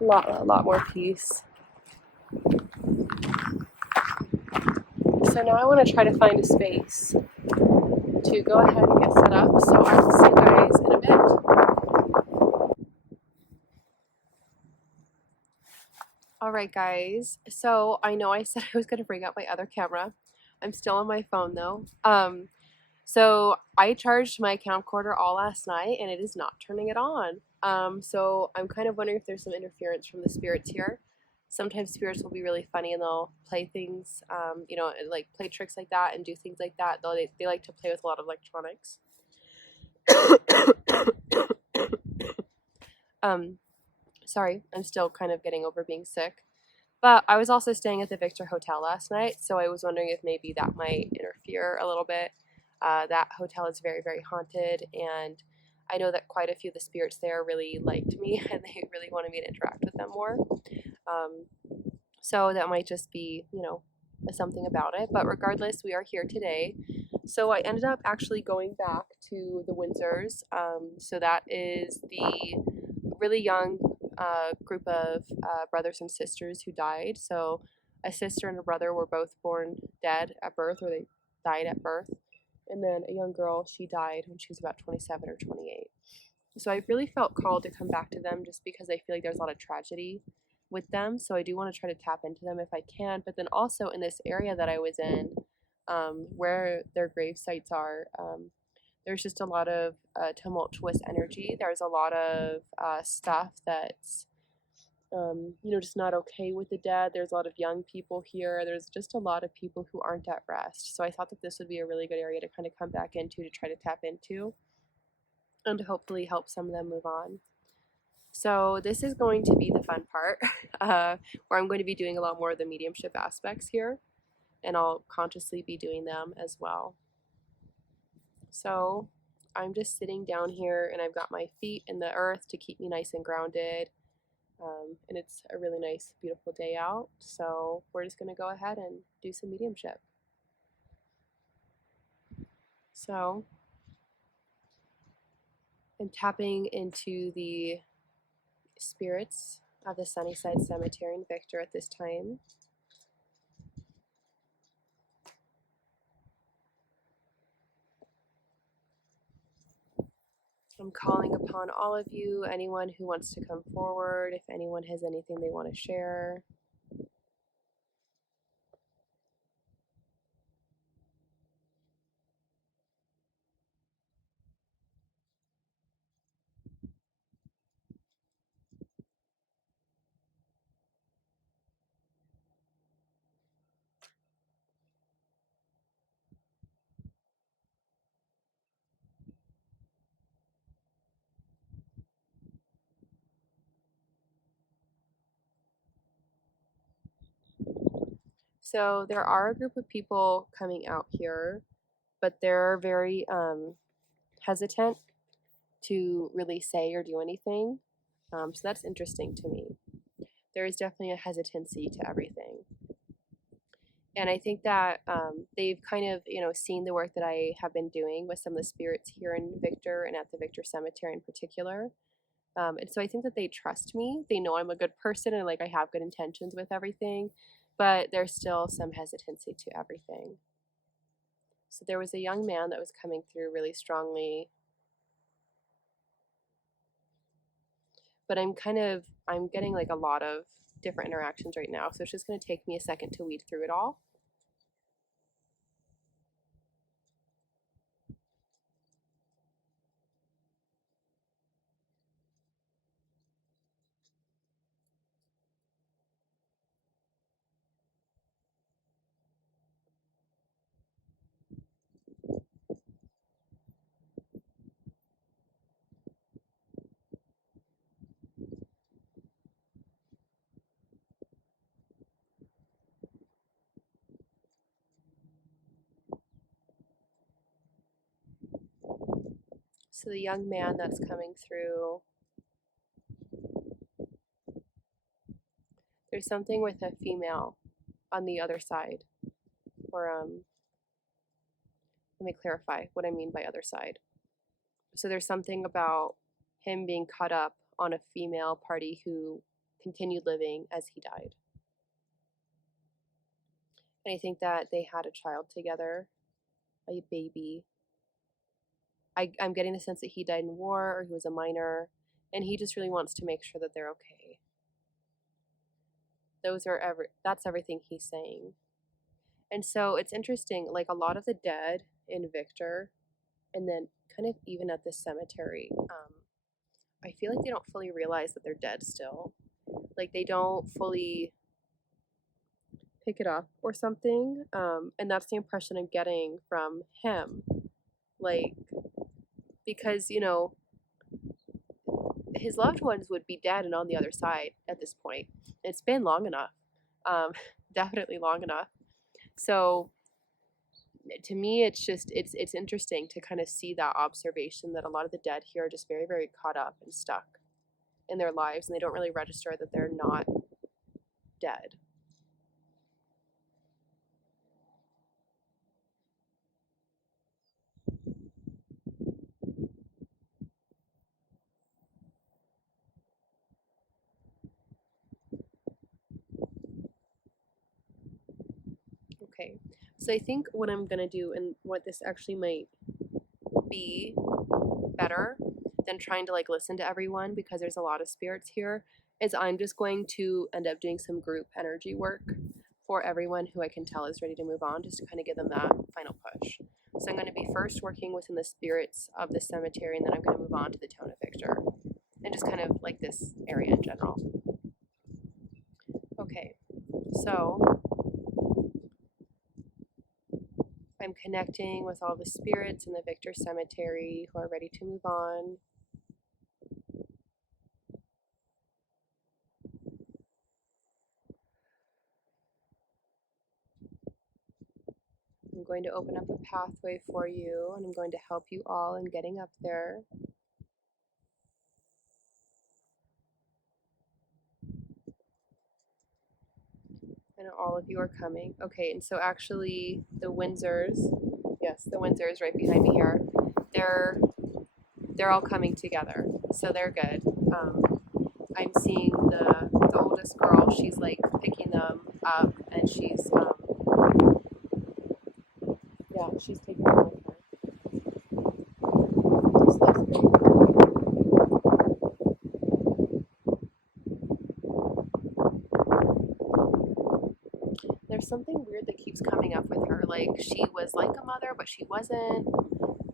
A lot more peace. So now I want to try to find a space to go ahead and get set up. So I will see you guys in a bit. Alright guys, so I know I said I was going to bring out my other camera. I'm still on my phone though. So I charged my camcorder all last night and it is not turning it on. So I'm kind of wondering if there's some interference from the spirits here. Sometimes spirits will be really funny and they'll play things, like play tricks like that and do things like that. They like to play with a lot of electronics. Sorry, I'm still kind of getting over being sick. But I was also staying at the Victor Hotel last night, so I was wondering if maybe that might interfere a little bit. That hotel is very, very haunted, and I know that quite a few of the spirits there really liked me, and they really wanted me to interact with them more. So that might just be, something about it. But regardless, we are here today. So I ended up actually going back to the Windsors. So that is the really young group of brothers and sisters who died. So a sister and a brother were both born dead at birth, or they died at birth. And then a young girl, she died when she was about 27 or 28. So I really felt called to come back to them just because I feel like there's a lot of tragedy with them. So I do want to try to tap into them if I can. But then also in this area that I was in, where their grave sites are, there's just a lot of tumultuous energy. There's a lot of stuff that's, just not okay with the dead. There's a lot of young people here. There's just a lot of people who aren't at rest. So I thought that this would be a really good area to kind of come back into, to try to tap into, and to hopefully help some of them move on. So this is going to be the fun part, where I'm going to be doing a lot more of the mediumship aspects here, and I'll consciously be doing them as well. So I'm just sitting down here, and I've got my feet in the earth to keep me nice and grounded, and it's a really nice, beautiful day out, so we're just going to go ahead and do some mediumship. So I'm tapping into the spirits of the Sunnyside Cemetery in Victor at this time. I'm calling upon all of you, anyone who wants to come forward, if anyone has anything they want to share. So there are a group of people coming out here, but they're very hesitant to really say or do anything. So that's interesting to me. There is definitely a hesitancy to everything. And I think that they've kind of, seen the work that I have been doing with some of the spirits here in Victor and at the Victor Cemetery in particular. And so I think that they trust me. They know I'm a good person and I have good intentions with everything, but there's still some hesitancy to everything. So there was a young man that was coming through really strongly, but I'm getting a lot of different interactions right now. So it's just going to take me a second to weed through it all. So the young man that's coming through, there's something with a female on the other side. Or let me clarify what I mean by other side. So there's something about him being caught up on a female party who continued living as he died. And I think that they had a child together, a baby. I'm getting the sense that he died in war or he was a minor, and he just really wants to make sure that they're okay. That's everything he's saying. And so it's interesting, like a lot of the dead in Victor, and then kind of even at this cemetery, I feel like they don't fully realize that they're dead still. Like they don't fully pick it up or something. And that's the impression I'm getting from him. Like, because, you know, his loved ones would be dead and on the other side at this point. It's been long enough. Definitely long enough. So to me, it's interesting to kind of see that observation that a lot of the dead here are just very, very caught up and stuck in their lives, and they don't really register that they're not dead. Okay, so I think what I'm gonna do, and what this actually might be better than trying to like listen to everyone because there's a lot of spirits here, is I'm just going to end up doing some group energy work for everyone who I can tell is ready to move on, just to kind of give them that final push. So I'm going to be first working within the spirits of the cemetery, and then I'm going to move on to the town of Victor, and just kind of like this area in general. Okay, so I'm connecting with all the spirits in the Victor Cemetery who are ready to move on. I'm going to open up a pathway for you, and I'm going to help you all in getting up there. And all of you are coming. Okay, and so actually the Windsors, yes, the Windsors right behind me here, they're all coming together, so they're good. I'm seeing the oldest girl. She's like picking them up, and she's yeah, she's taking them with her. So that's great. There's something weird that keeps coming up with her. Like she was like a mother, but she wasn't.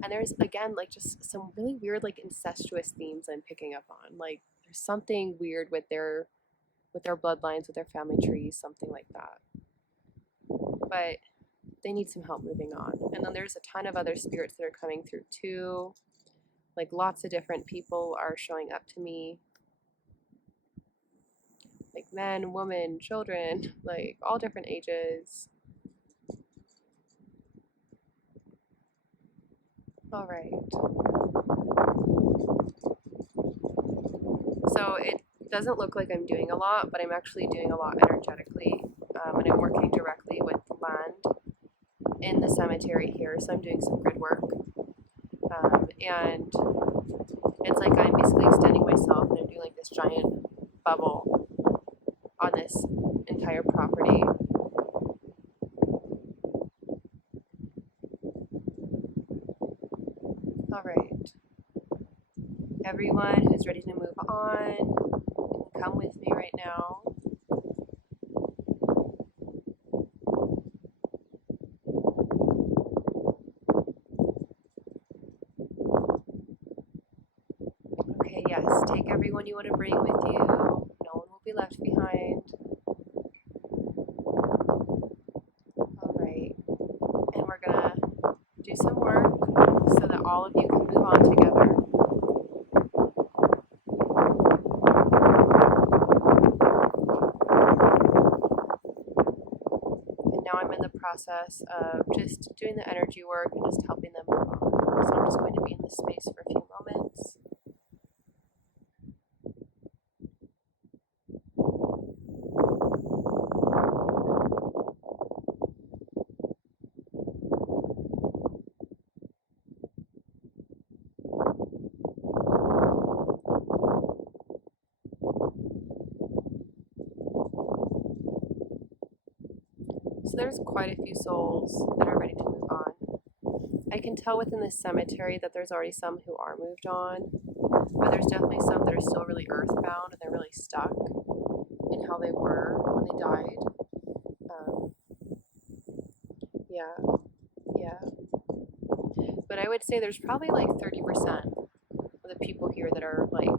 And there's again like just some really weird like incestuous themes I'm picking up on. Like there's something weird with their bloodlines, with their family trees, something like that. But they need some help moving on. And then there's a ton of other spirits that are coming through too. Like lots of different people are showing up to me. Like men, women, children, like all different ages. All right. So it doesn't look like I'm doing a lot, but I'm actually doing a lot energetically. And I'm working directly with land in the cemetery here, so I'm doing some grid work. And it's like I'm basically extending myself, and I'm doing like this giant bubble on this entire property. All right. Everyone who's ready to move on, come with me right now. Okay, yes, take everyone you want to bring with you. No one will be left behind. All right. And we're gonna do some work so that all of you can move on together. And now I'm in the process of just doing the energy work and just helping them move on. So I'm just going to be in this space for a few moments. So there's quite a few souls that are ready to move on. I can tell within this cemetery that there's already some who are moved on, but there's definitely some that are still really earthbound and they're really stuck in how they were when they died. Um, yeah, yeah. But I would say there's probably like 30% of the people here that are like,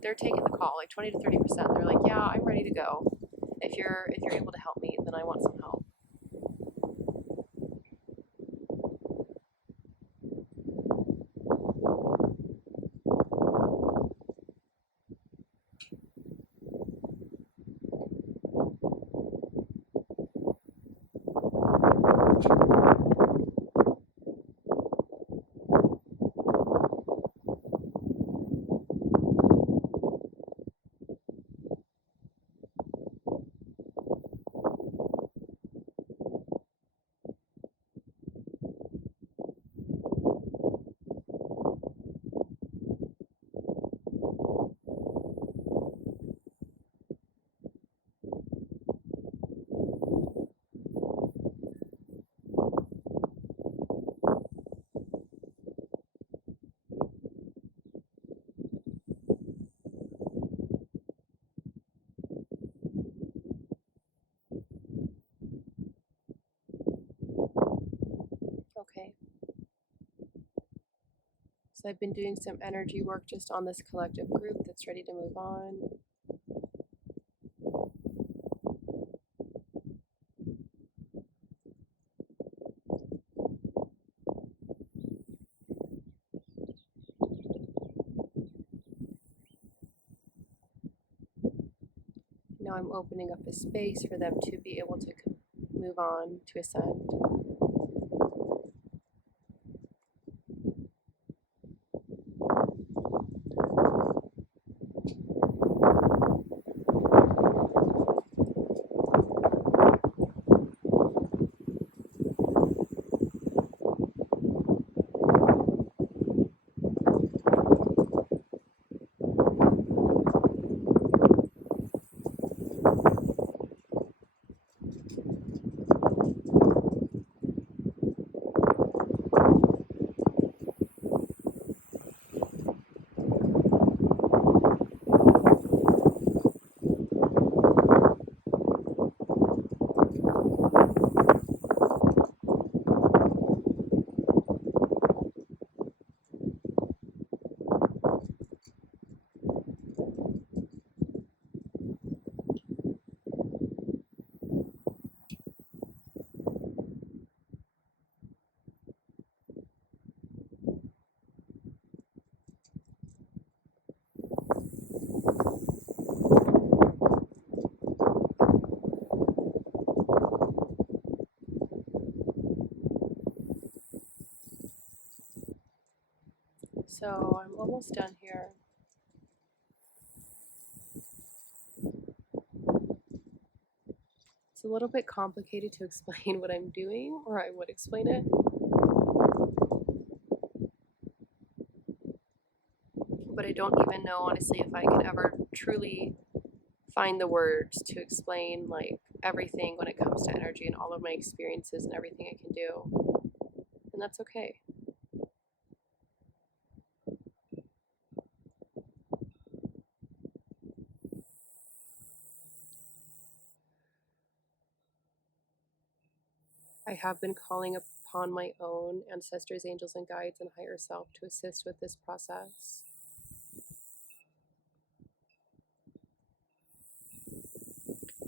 they're taking the call, like 20 to 30%. They're like, yeah, I'm ready to go. If you're able to help me, then I want some help. Okay. So I've been doing some energy work just on this collective group that's ready to move on. Now I'm opening up a space for them to be able to move on, to ascend. So I'm almost done here. It's a little bit complicated to explain what I'm doing, or I would explain it. But I don't even know, honestly, if I could ever truly find the words to explain like everything when it comes to energy and all of my experiences and everything I can do. And that's okay. I have been calling upon my own ancestors, angels, and guides and higher self to assist with this process.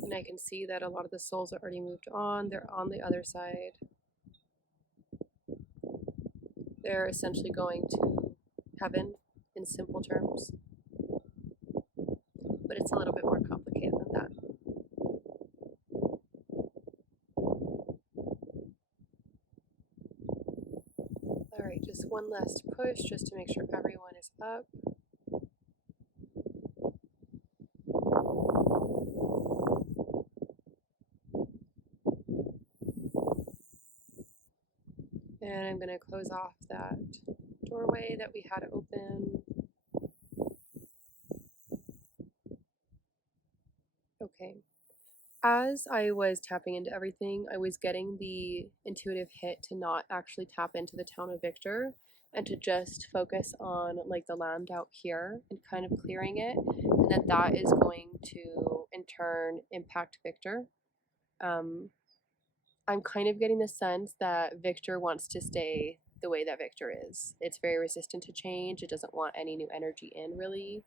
And I can see that a lot of the souls are already moved on. They're on the other side. They're essentially going to heaven in simple terms. But it's a little bit more complicated than that. All right, just one last push just to make sure everyone is up. And I'm going to close off that doorway that we had open. Okay. As I was tapping into everything, I was getting the intuitive hit to not actually tap into the town of Victor and to just focus on like the land out here and kind of clearing it, and that is going to in turn impact Victor. Um, I'm kind of getting the sense that Victor wants to stay the way that Victor is. It's very resistant to change. It doesn't want any new energy in, really.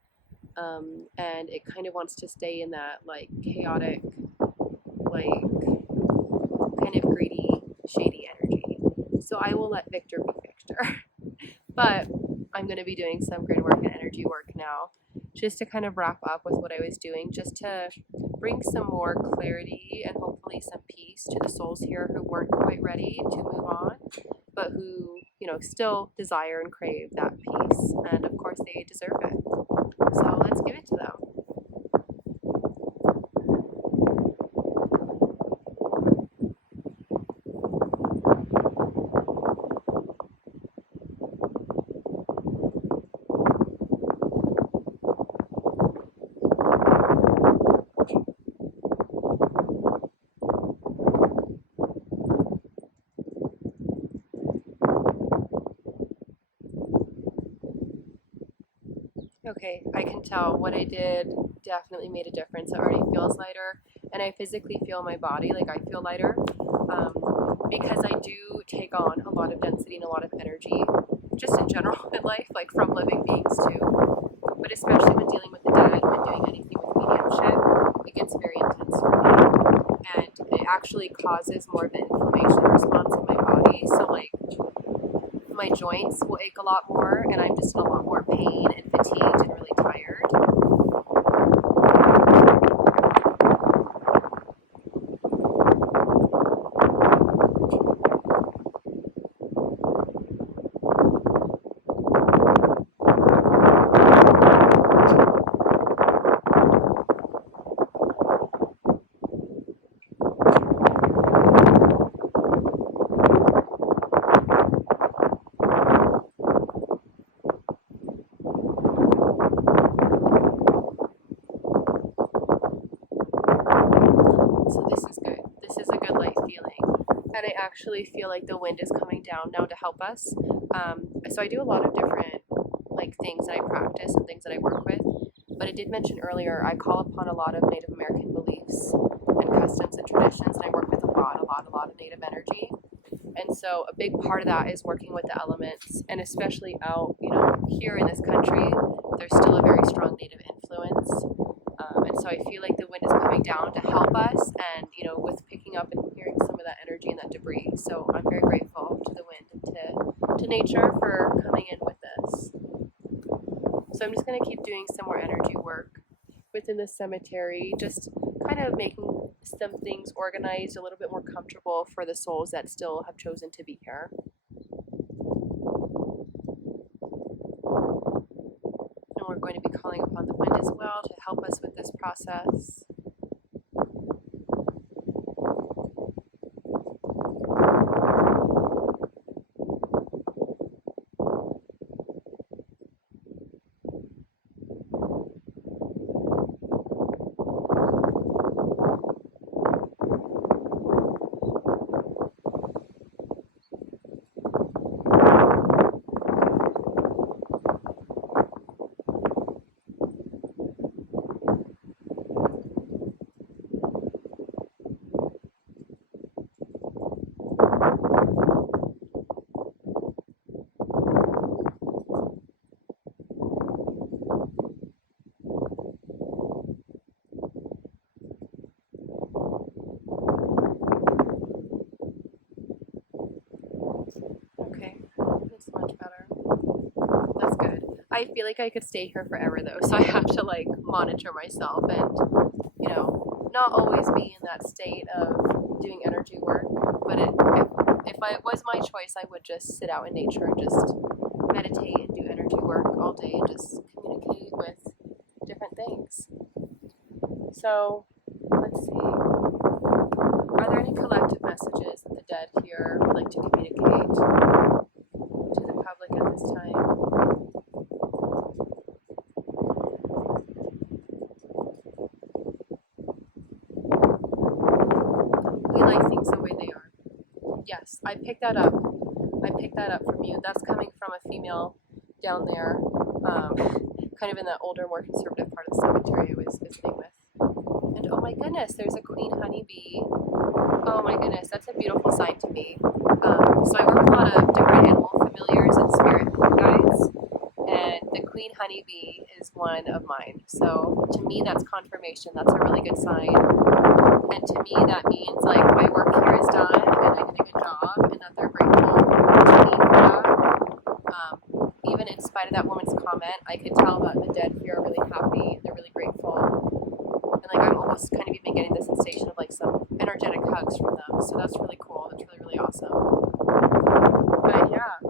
And it kind of wants to stay in that like chaotic, like kind of greedy, shady energy. So I will let Victor be Victor. But I'm going to be doing some grid work and energy work now just to kind of wrap up with what I was doing, just to bring some more clarity and hopefully some peace to the souls here who weren't quite ready to move on, but who, still desire and crave that peace. And of course, they deserve it. So let's give it to them. Okay, I can tell what I did definitely made a difference. It already feels lighter, and I physically feel my body, like I feel lighter, because I do take on a lot of density and a lot of energy, just in general in life, like from living beings too. But especially when dealing with the dead, when doing anything with mediumship, it gets very intense for me, and it actually causes more of an inflammation response in my body. So like my joints will ache a lot more, and I'm just in a lot more pain and fatigued and really tired. So this is good. This is a good light feeling. And I actually feel like the wind is coming down now to help us. So I do a lot of different like things that I practice and things that I work with. But I did mention earlier I call upon a lot of Native American beliefs and customs and traditions, and I work with a lot of Native energy. And so a big part of that is working with the elements, and especially out, here in this country, there's still a very strong Native influence. And so I feel like the wind is coming down to help us, and with picking up and hearing some of that energy and that debris. So I'm very grateful to the wind and to nature for coming in with this. So I'm just going to keep doing some more energy work within the cemetery, just kind of making some things organized a little bit more comfortable for the souls that still have chosen to be here. And we're going to be calling upon the wind as well to help us with this process. Okay, that's much better. That's good. I feel like I could stay here forever though, so I have to like monitor myself and, not always be in that state of doing energy work. But if it was my choice, I would just sit out in nature and just meditate and do energy work all day and just communicate with different things. So, let's see. Are there any collective messages that the dead here would like to communicate to the public at this time? Yes, I picked that up. I picked that up from you. That's coming from a female down there, kind of in the older, more conservative part of the cemetery I was visiting with. And oh my goodness, there's a queen honeybee. Oh my goodness, that's a beautiful sight to me. So I work with a lot of different animal familiars and spirit guides, and the queen honeybee is one of mine. So to me, that's confirmation. That's a really good sign. And to me, that means like my work here is done and I did a good job, and that they're grateful to me for that. Even in spite of that woman's comment, I could tell that the dead here are really happy and they're really grateful. And like I'm almost kind of even getting the sensation of like some energetic hugs from them. So that's really cool. That's really, really awesome. But yeah,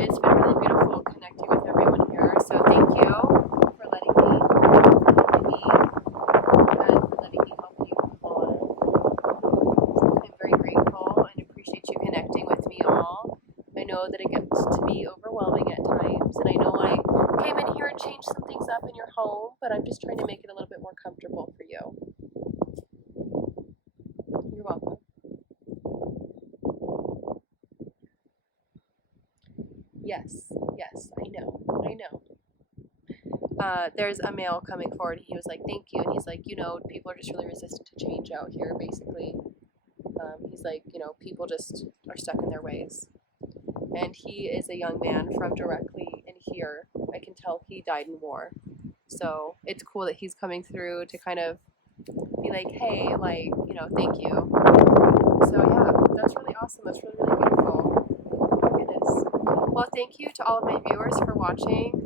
it's been really beautiful connecting with everyone here. So thank you for letting me and for letting me help you on. I'm very grateful and appreciate you connecting with me all. I know that it gets to be overwhelming at times, and I know I came in here and changed some things up in your home, but I'm just trying to make it a little bit more comfortable for you. You're welcome. Yes, I know. There's a male coming forward, and he was like, thank you, and he's like, people are just really resistant to change out here, basically. He's like, people just are stuck in their ways. And he is a young man from directly in here. I can tell he died in war. So it's cool that he's coming through to kind of be like, hey, like, thank you. So yeah, that's really awesome. That's really, really beautiful. My goodness. Well, thank you to all of my viewers for watching.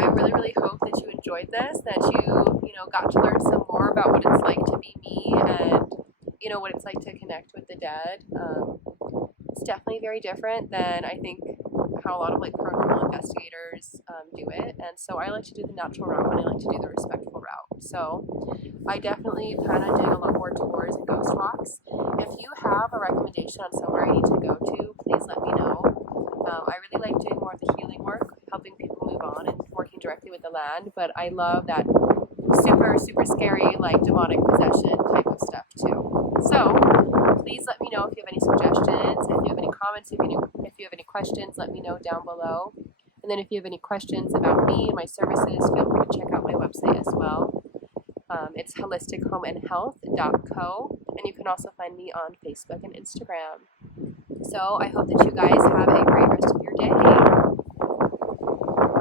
I really, really hope that you enjoyed this, that you got to learn some more about what it's like to be me and, what it's like to connect with the dead. It's definitely very different than I think how a lot of like paranormal investigators do it, and so I like to do the natural route and I like to do the respectful route. So I definitely plan on doing a lot more tours and ghost walks. If you have a recommendation on somewhere I need to go to, please let me know. I really like doing more of the healing work, helping people move on and working directly with the land, but I love that super, super scary, like demonic possession type of stuff too. So please let me know if you have any suggestions, if you have any comments, if you have any questions, let me know down below. And then if you have any questions about me and my services, feel free to check out my website as well. It's holistichomeandhealth.co, and you can also find me on Facebook and Instagram. So I hope that you guys have a great rest of your day.